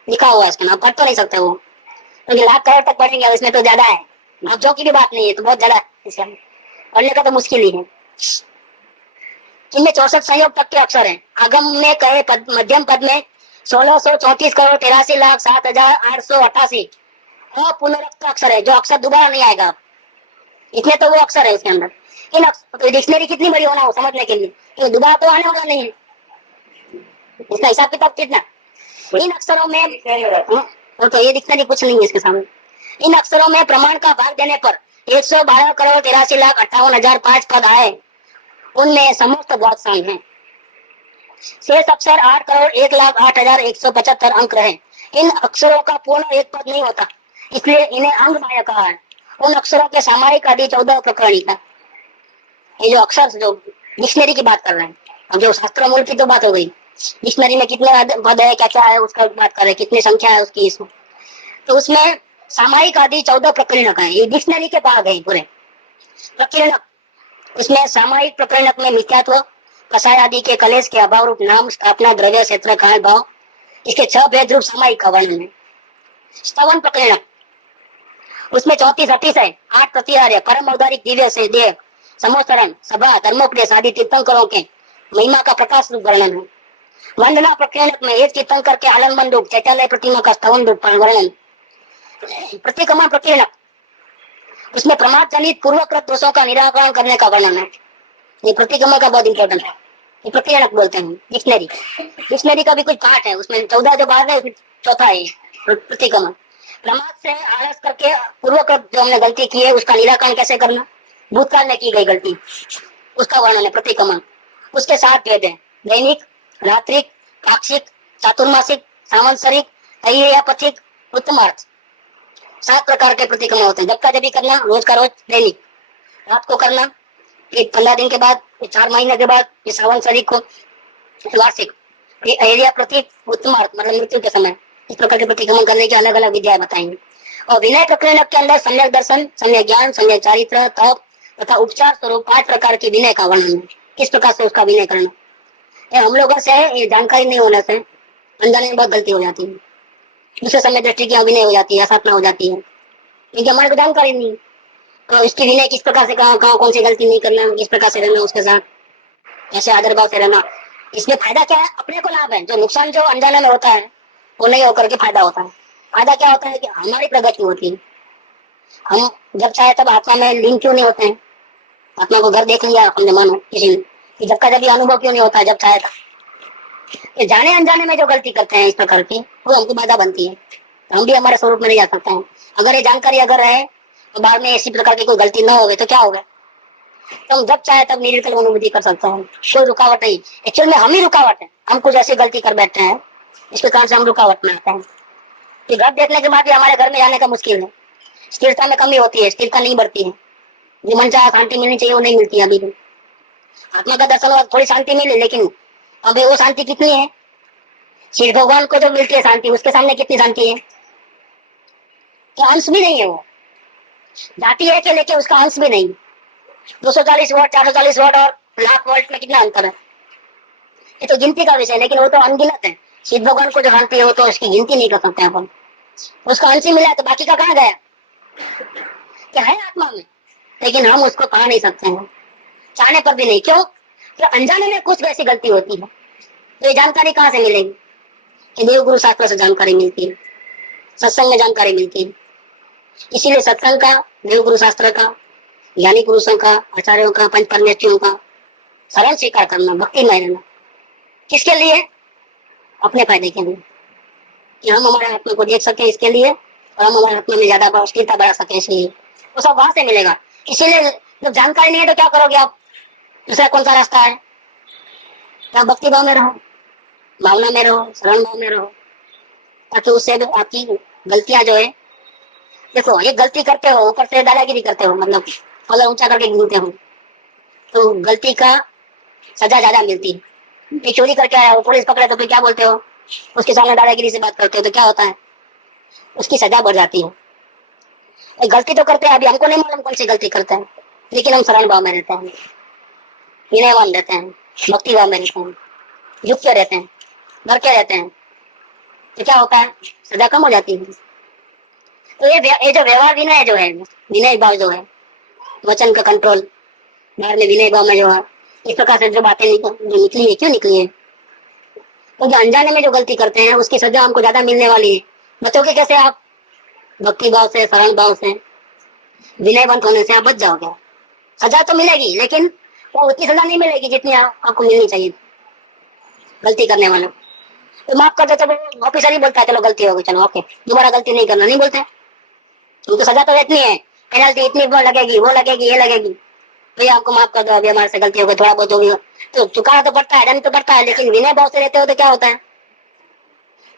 लिखा हुआ है इसमें, आप पढ़ तो नहीं सकते वो, क्योंकि लाख करोड़ तक पढ़ेंगे इसमें तो ज्यादा है, आप जो की भी बात नहीं है, तो बहुत ज्यादा है, इसमें पढ़ने का तो मुश्किल ही है। इनमें 64 संयोग तक के अक्षर हैं। आगम में कहे मध्यम पद में 1634 करोड़ 83,07,888 अपुनरक्त अक्षर है, जो अक्षर दोबारा नहीं आएगा। इतने तो वो अक्षर है उसके अंदर। इन तो डिक्शनरी कितनी बड़ी होना हो समझने के लिए, तो दोबारा तो आने वाला नहीं है, इसका हिसाब किताब कितना। इन अक्षरों में तो ये डिक्शनरी कुछ नहीं है इसके सामने। इन अक्षरों में प्रमाण का भाग देने पर 112 करोड़ 83,58,005 पद आए, उनमें समस्त द्वादशांग हैं। शेष अक्षर 8 करोड़ 1,08,175 अंक रहे। इन अक्षरों का पूर्ण एक पद नहीं होता, इसलिए इन्हें अंग माया कहा है। उन अक्षरों के सामायिक आदि 14 प्रकरणिका। ये जो अक्षर, जो डिक्शनरी की बात कर रहे हैं, अब जो शास्त्र मूल की तो बात हो गई, डिक्शनरी में कितने पद है, क्या क्या है, उसका बात कर रहे हैं, कितनी संख्या है उसकी इसमें। तो उसमें सामायिक आदि 14 प्रकरणक है, ये डिक्शनरी के भाग है पूरे। प्रकरणक, उसमें सामायिक प्रकरणक में मिथ्यात्व, कसाय आदि के कलेश के अभाव रूप नाम, स्थापना, द्रव्य, क्षेत्र, काल, भाव, इसके 6 भेद रूप सामायिक का वर्णन है। स्तवन प्रकरणक, उसमें 34 38 है, 8 प्रतिहार्य, परम औदारिक, दिव्य से देह, समोस्तरण, सभा, धर्मोपदेश आदि तीर्थंकरों के महिमा का प्रकाश रूप वर्णन है। वंदना प्रकरणक में एक तीर्थंकर के आलम्बन रूप चैत्यालय प्रतिमा का स्तवन रूप वर्णन। प्रतिक्रमण प्रकरणक, उसमें प्रमाद जनित पूर्वकृत दोषों का निराकरण करने का वर्णन है। ये प्रतिक्रमण का बहुत इंपॉर्टेंट है, ये प्रतिक्रमण बोलते हैं। डिक्शनरी, डिक्शनरी का भी कुछ पार्ट है, उसमें 14 जो भाग है, चौथा है प्रतिक्रमण। प्रमाद से आलस करके पूर्वकृत जो हमने गलती की है उसका निराकरण कैसे करना, भूतकाल में की गई गलती, उसका वर्णन है प्रतिक्रमण। उसके 7 भेद है, दैनिक, रात्रिक, पाक्षिक, चातुर्मासिक, सांवत्सरिक, तैयापथिक, उत्तमार्थ। 7 प्रकार के प्रतिक्रमण होते हैं। जब का जब भी करना, रोज का रोज, दैनिक, रात को करना, फिर 15 दिन के बाद, फिर 4 महीने के बाद, फिर सांवत्सरिक को, वार्षिक, फिर एरिया प्रतीक, उत्तमार्थ मतलब मृत्यु के समय। इस प्रकार के प्रतिक्रमण करने की अलग अलग विद्याएं बताएंगे। और विनय प्रकरण के अंदर सम्यक दर्शन, सम्यक ज्ञान, सम्यक चारित्र, तप तथा उपचार स्वरूप 5 प्रकार के विनय का वर्णन है। किस प्रकार से उसका विनय करना, ये हम लोगों से ये जानकारी नहीं होने से अनजाने में बहुत गलती हो जाती है। दूसरे समय दृष्टि की अभिनय हो जाती है, असाधना हो जाती है, क्योंकि हमारे को जानकारी नहीं। तो इसकी विनय किस प्रकार से, कहाँ कहाँ कौन सी गलती नहीं करना, किस प्रकार से रहना उसके साथ, ऐसे आदर भाव से रहना। इसमें फायदा क्या है, अपने को लाभ है। जो नुकसान जो अनजाने में होता है वो नहीं होकर के फायदा होता है। फायदा क्या होता है कि हमारी प्रगति होती है। हम जब चाहे तब आत्मा में लीन क्यों नहीं होते हैं। आत्मा को घर देख लिया हमने, मानो किसी ने, कि जब का जब अनुभव क्यों नहीं होता है जब चाहे तब। ये जाने अनजाने में जो गलती करते हैं इस प्रकार की, वो हमको बाधा बनती है। तो हम भी हमारे स्वरूप में नहीं जा सकते हैं। अगर ये जानकारी अगर रहे तो बाद में इसी प्रकार की कोई गलती न हो तो क्या होगा, तो हम जब चाहे तब निर्विकल्प अनुभूति कर सकते हैं, कोई रुकावट नहीं। एक्चुअल में हम ही रुकावट है, हम कुछ ऐसी गलती कर बैठते हैं इसके कारण से हम रुकावट में आते हैं। कि घर देखने के बाद भी हमारे घर में जाने का मुश्किल है, स्थिरता में कमी होती है, स्थिरता नहीं बढ़ती है। जो मन चाहे शांति मिलनी चाहिए वो नहीं मिलती है। अभी भी आत्मा का दर्शन हुआ, थोड़ी शांति मिली, लेकिन अभी वो शांति कितनी है, श्री भगवान को जो मिलती है शांति, उसके सामने कितनी शांति है, तो अंश भी नहीं है। वो जाती है कि लेके उसका अंश भी नहीं। 240 वोट, 440 वोट और लाख वोट में कितना अंतर है, ये तो गिनती का विषय है, लेकिन वो तो अनगिनत है। शिव भगवान को जो शांति है वो तो उसकी गिनती नहीं कर सकते अपन। उसका अंश ही मिला तो बाकी का कहाँ गया, क्या है आत्मा में, लेकिन हम उसको पा नहीं सकते हैं, चाहने पर भी नहीं। क्यों, तो अनजाने में कुछ वैसी गलती होती है। तो ये जानकारी कहाँ से मिलेगी, ये देव गुरु शास्त्र से जानकारी मिलती है, सत्संग में जानकारी मिलती है। इसीलिए सत्संग का, देव गुरु शास्त्र का, ज्ञानी पुरुषों का, आचार्यों का, पंच परमेष्ठियों का सरल स्वीकार करना, भक्ति में रहना, किसके लिए, अपने फायदे के लिए, कि हम हमारे आत्मा को देख सके इसके लिए, और हम हमारे आत्मा में ज्यादा स्थिरता बढ़ा सके इसलिए। वो सब वहां से मिलेगा। इसीलिए जब जानकारी नहीं है तो क्या करोगे आप, दूसरा कौन सा रास्ता है, तो आप भक्ति भाव में रहो, भावना में रहो, शरण भाव में रहो, ताकि उससे आपकी गलतियां जो है, देखो ये गलती करते हो ऊपर से दादागिरी करते हो, मतलब अगर ऊंचा करके गिनते हो तो गलती का सजा ज्यादा मिलती है। ये चोरी करके आया हो, पुलिस पकड़े तो फिर क्या बोलते हो, उसके सामने दादागिरी से बात करते हो तो क्या होता है, उसकी सजा बढ़ जाती है। गलती तो करते हैं, अभी हमको नहीं मालूम कौन सी गलती करते हैं, लेकिन हम शरण भाव में रहते हैं, विनयवान रहते हैं, भक्ति भाव में रहते हैं, युक्त के रहते हैं, डर के रहते हैं, तो क्या होता है, सजा कम हो जाती है। तो ये जो व्यवहार विनय जो है, विनय भाव जो है, वचन का कंट्रोल, बाहर में विनय भाव में जो है, इस प्रकार से जो बातें निकली है, क्यों निकली है, तो जो अनजाने में जो गलती करते हैं उसकी सजा हमको ज्यादा मिलने वाली है। बचोगे कैसे आप, भक्ति भाव से, शरण भाव से, विनयवंत होने से आप बच जाओगे। सजा तो मिलेगी लेकिन वो उतनी सजा नहीं मिलेगी जितनी आपको मिलनी चाहिए गलती करने वालों। तो माफ कर दे तो ऑफिसर ही बोलता है चलो गलती हो गई, चलो ओके, दोबारा गलती नहीं करना, नहीं बोलते। तो सजा तो इतनी है, पेनल्टी इतनी लगेगी, वो लगेगी, ये लगेगी, भैया आपको माफ कर दो, अभी हमारे से गलती हो गई, थोड़ा बहुत होगी, तो चुकाना तो पड़ता है, दंड तो पड़ता है। लेकिन विनय भाव से रहते हो तो क्या होता है,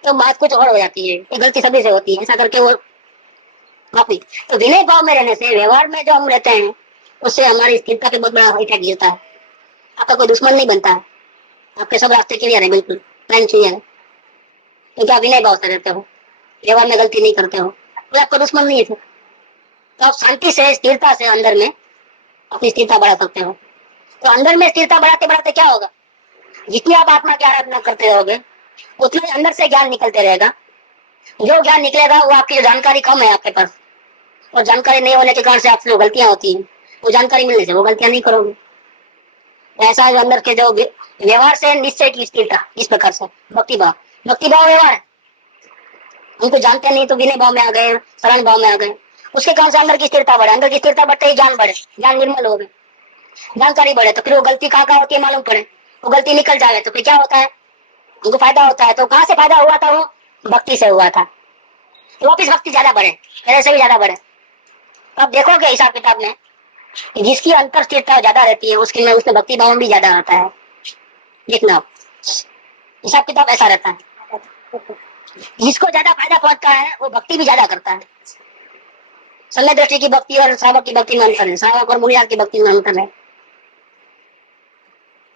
तो बात कुछ और हो जाती है, ये गलती सभी से होती है, ऐसा करके वो माफी। तो विनय भाव में रहने से, व्यवहार में जो हम रहते हैं, उससे हमारी स्थिरता पे बहुत बड़ा इफेक्ट गिरता है। आपका कोई दुश्मन नहीं बनता है, आपके सब रास्ते क्लियर है, बिल्कुल प्लान क्लियर है, क्योंकि आप विनय भाव से रहते हो, व्यवहार में गलती नहीं करते हो, तो आपका दुश्मन नहीं है। तो आप शांति से, स्थिरता से अंदर में अपनी स्थिरता बढ़ा सकते हो। तो अंदर में स्थिरता बढ़ाते बढ़ाते क्या होगा, जितनी आप आत्मा की आराधना करते रहोगे उतना ही अंदर से ज्ञान निकलते रहेगा। जो ज्ञान निकलेगा वो आपकी जो जानकारी कम है आपके पास, और जानकारी नहीं होने के कारण से आपसे जो गलतियां होती हैं, वो जानकारी मिलने से वो गलतियां नहीं करोगे। ऐसा जो अंदर के जो व्यवहार से निश्चय की स्थिरता, इस प्रकार से भक्ति भाव, भक्ति भाव व्यवहार है। हम तो जानते नहीं तो विनय भाव में आ गए, शरण भाव में आ गए, उसके कारण से अंदर की स्थिरता बढ़े, अंदर की स्थिरता बढ़ते ही ज्ञान बढ़े, ज्ञान निर्मल हो गए, जानकारी बढ़े, तो फिर वो गलती कहाँ कहाँ होती है मालूम पड़े, वो गलती निकल जाए तो फिर क्या होता है, उनको फायदा होता है। तो कहाँ से फायदा हुआ था, वो भक्ति से हुआ था, तो वापिस भक्ति ज्यादा बढ़े, पहले से भी ज्यादा बढ़े। तो आप देखोगे हिसाब किताब में जिसकी अंतर स्थिरता ज्यादा रहती है उसकी में उसमें भक्ति भाव भी ज्यादा आता है। देखना आप हिसाब किताब ऐसा रहता है, जिसको ज्यादा फायदा पहुंचता है वो भक्ति भी ज्यादा करता है। समय दृष्टि की भक्ति और श्रावक की भक्ति में अंतर है, श्रावक और मुनियार की भक्ति में अंतर है।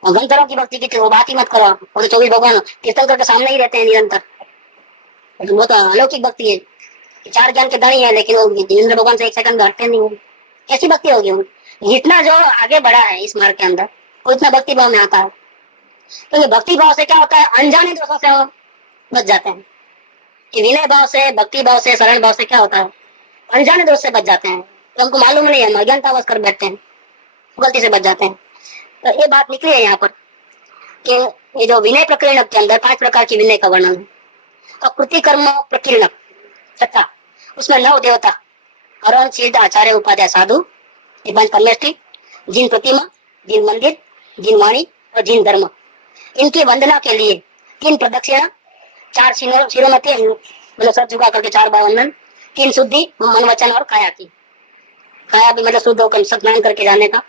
और गंधर्वों की भक्ति की वो बात ही मत करो, वो तो 24 भगवान कीर्तन करके सामने ही रहते हैं निरंतर, वो तो अलौकिक भक्ति है। कि 4 ज्ञान के धनी है लेकिन वो जिनेंद्र भगवान से 1 सेकंड में हटते नहीं है। कैसी भक्ति होगी उनकी? जितना जो आगे बढ़ा है इस मार्ग के अंदर वो इतना भक्ति भाव में आता है। तो ये भक्ति भाव से क्या होता है, अनजाने दोषों से वो बच जाते हैं। कि विनय भाव से, भक्ति भाव से, शरण भाव से क्या होता है, अनजाने दोष से बच जाते हैं। तो हमको मालूम नहीं है, अज्ञानतावश कर बैठते हैं, गलती से बच जाते हैं। तो ये बात निकली है यहाँ पर कि ये जो विनय प्रकीर्णक के अंदर 5 प्रकार की विनय का वर्णन है। तो कृति कर्म प्रकीर्णक तथा उसमें 9 देवता अरुण सिद्ध आचार्य उपाध्याय साधु, ये 5 परमेष्टि, जिन प्रतिमा, जिन मंदिर, जिन वाणी और जिन धर्म, इनकी वंदना के लिए 3 प्रदक्षिणा, 4 शिरों में 3 मतलब सर झुका करके 4 बार वंदन, 3 शुद्धि मन वचन और काया की। काया भी मतलब शुद्ध होकर स्नान करके जाने का,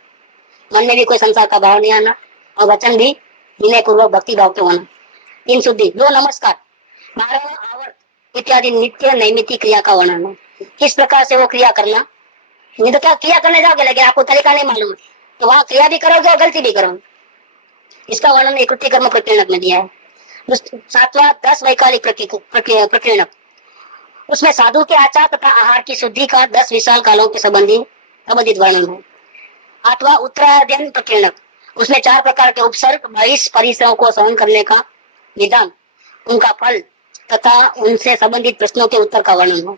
मन में भी कोई संसार का भाव नहीं आना, और वचन भी विनय पूर्वक भक्ति भाव के होना। 3 शुद्धि, 2 नमस्कार, 12 आवर्त इत्यादि नित्य नैमित्तिक क्रिया का वर्णन है। किस प्रकार से वो क्रिया करना, नहीं तो क्या क्रिया करने जाओगे लेकिन आपको तरीका नहीं मालूम तो वहां क्रिया भी करोगे और गलती भी करोगे। इसका वर्णन कृत्य कर्म प्रकीर्णक में दिया है। 7वां 10 वैकालिक प्रकीर्णक, उसमें साधु के आचार तथा आहार की शुद्धि का 10 विशाल कालों के संबंधित वर्णन है। 8वां उत्तरायण प्रकीर्णक, उसमें 4 प्रकार के उपसर्ग 22 परिसरों को सहन करने का विधान, उनका फल तथा उनसे संबंधित प्रश्नों के उत्तर का वर्णन है।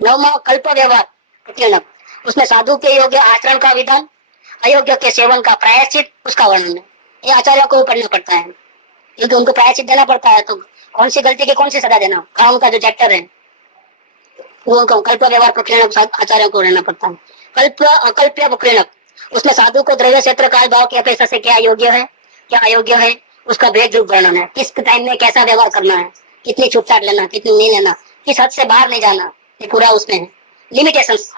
9वां कल्प व्यवहार प्रकीर्णक, उसमें साधु के योग्य आचरण का विधान, अयोग्य के सेवन का प्रायश्चित, उसका वर्णन है। ये आचार्य को पढ़ना पड़ता है क्योंकि उनको प्रायश्चित देना पड़ता है। तो कौन सी गलती की कौन सी सजा देना, काम का जो चैप्टर है वो कल्प व्यवहार प्रकीर्णक आचार्य को रहना पड़ता है। कल्प अकल्प्य प्रकीर्णक, उसमें साधु को द्रव्य क्षेत्र काल भाव की अपेक्षा से क्या योग्य है क्या अयोग्य है उसका भेद रूप वर्णन है। किस टाइम में कैसा व्यवहार करना है, कितनी छूटछाट लेना, कितनी नहीं लेना, किस हद से बाहर नहीं जाना, ये पूरा उसमें है लिमिटेशंस।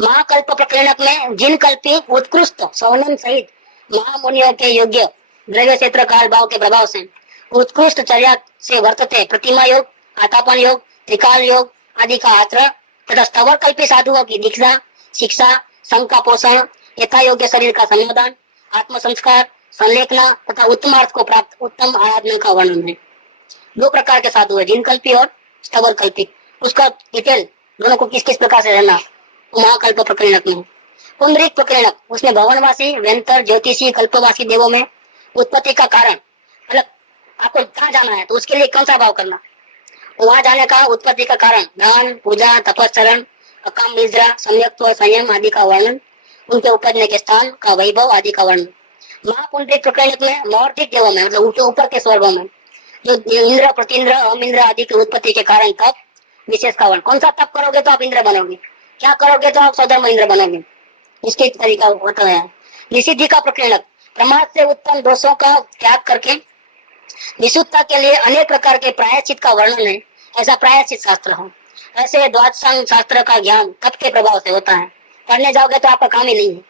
महाकल्प प्रकीर्णक में जिन कल्पी उत्कृष्ट सौनम सहित महामुनियों के योग्य द्रव्य क्षेत्र काल भाव के प्रभाव से उत्कृष्ट चर्या से वर्तते प्रतिमा योग, आतापन योग, त्रिकाल योग आदि का आचरण तथा स्तवर कल्पी साधुओं की दीक्षा, शिक्षा, संघ का पोषण, यथा योग्य शरीर का संवर्धन, आत्म संस्कार, संलेखना तथा उत्तमार्थ को प्राप्त उत्तम आराधना का वर्णन है। 2 प्रकार के साधु है, जिन कल्पी और स्तवर कल्पी। उसका डिटेल दोनों को किस किस प्रकार से रहना महाकल्प प्रकीर्णक में। पुंडरीक प्रकीर्णक, उसमें भवनवासी, वेंतर, ज्योतिषी, कल्पवासी देवों में उत्पत्ति का कारण, मतलब आपको कहाँ जाना है तो उसके लिए कौन सा भाव करना, वहां जाने का उत्पत्ति का कारण, दान, पूजा, तपस्चरण, अकाम निद्रा, सम्यक्त्व, संयम आदि का वर्णन, उनके उपजने के स्थान का वैभव आदि का वर्णन। महापुंडरीक प्रकीर्णक में मौर्तिक देवों में मतलब उनके ऊपर के स्वर्गों में जो इंद्र, प्रतिन्द्र, अमिंद्र आदि की उत्पत्ति के कारण तप विशेष का वर्णन। कौन सा तप करोगे तो आप इंद्र बनोगे, क्या करोगे तो आप स्वधर्म इंद्र बनोगे, इसके तरीका होता है। निषिद्धि का प्रकीर्णक, प्रमाद से उत्पन्न दोषों का त्याग करके विशुद्धता के लिए अनेक प्रकार के प्रायश्चित का वर्णन है। ऐसा प्रायश्चित शास्त्र है। ऐसे द्वादशांग शास्त्र का ज्ञान तप के प्रभाव से होता है। पढ़ने जाओगे तो आपका काम ही नहीं है,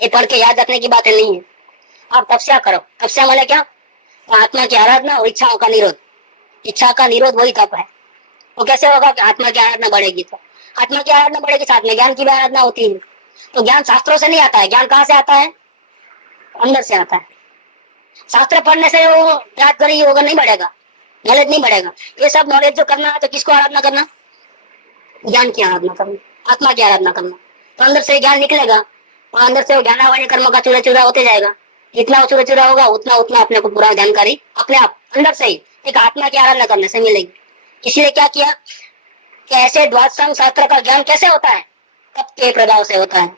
ये पढ़ के याद रखने की बातें नहीं है। आप तपस्या करो, तपस्या माने क्या, आत्मा की आराधना और इच्छाओं का निरोध। इच्छा का निरोध वही तप है। वो कैसे होगा कि आत्मा की आराधना बढ़ेगी, तो आत्मा की आराधना बढ़ेगी, साथ में ज्ञान की भी आराधना होती है। तो ज्ञान शास्त्रों से नहीं आता है, ज्ञान कहाँ से आता है, अंदर से आता है। शास्त्र पढ़ने से वो याद करी होगा नहीं बढ़ेगा, नॉलेज नहीं बढ़ेगा। ये सब नॉलेज जो करना है तो किसको आराधना करना, ज्ञान की आराधना करना, आत्मा की आराधना करना। तो अंदर से ज्ञान निकलेगा और अंदर से ज्ञानावाणी कर्म का चूरा चूरा होते जाएगा। जितना चूरा चूरा होगा उतना उतना अपने को पूरा जानकारी अपने आप अंदर से ही एक आत्मा की आराधना करने से मिलेगी। इसलिए क्या किया कि ऐसे द्वादशांग शास्त्र का ज्ञान कैसे होता है, तप के प्रभाव से होता है।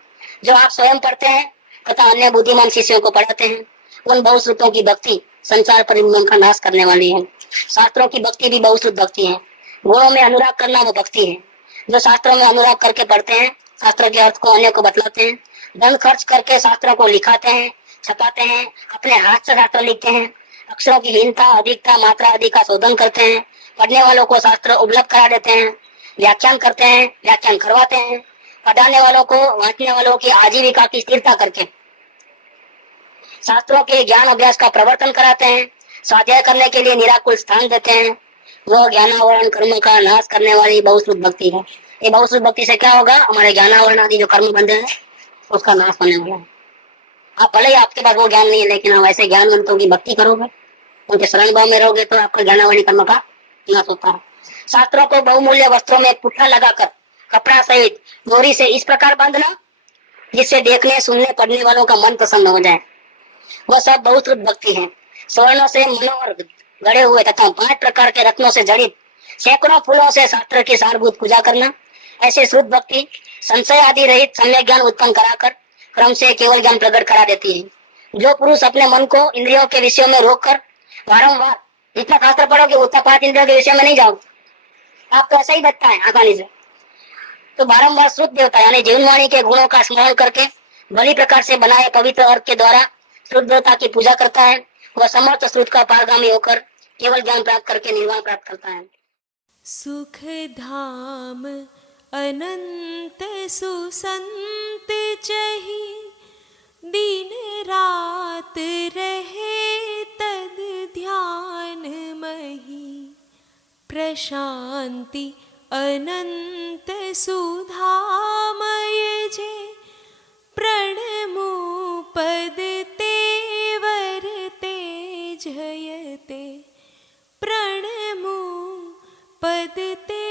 जो आप स्वयं पढ़ते हैं तथा अन्य बुद्धिमान शिष्यों को पढ़ाते हैं, उन बहुश्रुतों की भक्ति संसार परिबंधन का नाश करने वाली है। शास्त्रों की भक्ति भी बहुश्रुत भक्ति है। गुणों में अनुराग करना वो भक्ति है। जो शास्त्रों में अनुराग करके पढ़ते हैं, शास्त्र के अर्थ को अन्य को बतलाते हैं, धन खर्च करके शास्त्रों को लिखाते हैं, छपाते हैं, अपने हाथ से शास्त्र लिखते हैं, अक्षरों की हीनता, अधिकता, मात्रा आदि का शोधन करते हैं, पढ़ने वालों को शास्त्र उपलब्ध करा देते हैं, व्याख्यान करते हैं, व्याख्यान करवाते हैं, पढ़ाने वालों को, वांचने वालों की आजीविका की स्थिरता करके शास्त्रों के ज्ञान अभ्यास का प्रवर्तन कराते हैं, स्वाध्याय करने के लिए निराकुल स्थान देते हैं। वो ज्ञानावरण कर्म का नाश करने वाली बहुश्रुत भक्ति है। ये बहुश्रुत भक्ति से क्या होगा, हमारे ज्ञानावरण आदि जो कर्म बंधे हैं उसका नाश होने वाला है। आप भले ही आपके पास वो ज्ञान नहीं है, लेकिन आप ऐसे ज्ञानवंतों की भक्ति करोगे, उनके शरण भाव में रहोगे तो आपका ज्ञानावरण कर्म का नाश होता है। शास्त्रों को बहुमूल्य वस्त्रों में पुट्ठा लगाकर कपड़ा सहित डोरी से इस प्रकार बांधना जिससे देखने सुनने पढ़ने वालों का मन प्रसन्न हो जाए, वह सब बहुश्रुत भक्ति है। स्वर्णों से मनोहर गढ़े हुए तथा 5 प्रकार के रत्नों से जड़ित सैकड़ों फूलों से शास्त्र की सारभूत पूजा करना, ऐसे श्रुत भक्ति संशय आदि रहित सम्यक ज्ञान उत्पन्न कराकर क्रम से केवल ज्ञान प्रकट करा देती है। जो पुरुष अपने मन को इंद्रियों के विषयों में रोककर बारंबार जितना शास्त्र पढ़ोगे उतना 5 इंद्रियों के विषय में नहीं जाओ, आप तो ऐसा ही बचता है आसानी से। तो बारंबार श्रुत देवता यानी जीवनवाणी के गुणों का स्मरण करके भली प्रकार से बनाए पवित्र अर्थ के द्वारा श्रुत देवता की पूजा करता है। वह समर्थ श्रुत का पारगामी होकर केवल ज्ञान प्राप्त करके निर्वाण प्राप्त करता है। सुख धाम अनंत सुसंत चही, दिन रात रहे तद ध्यान मही। प्रशांति अनंत सुधामय जे, प्रणमो पद तेवर ते जयते। प्रणमो पद ते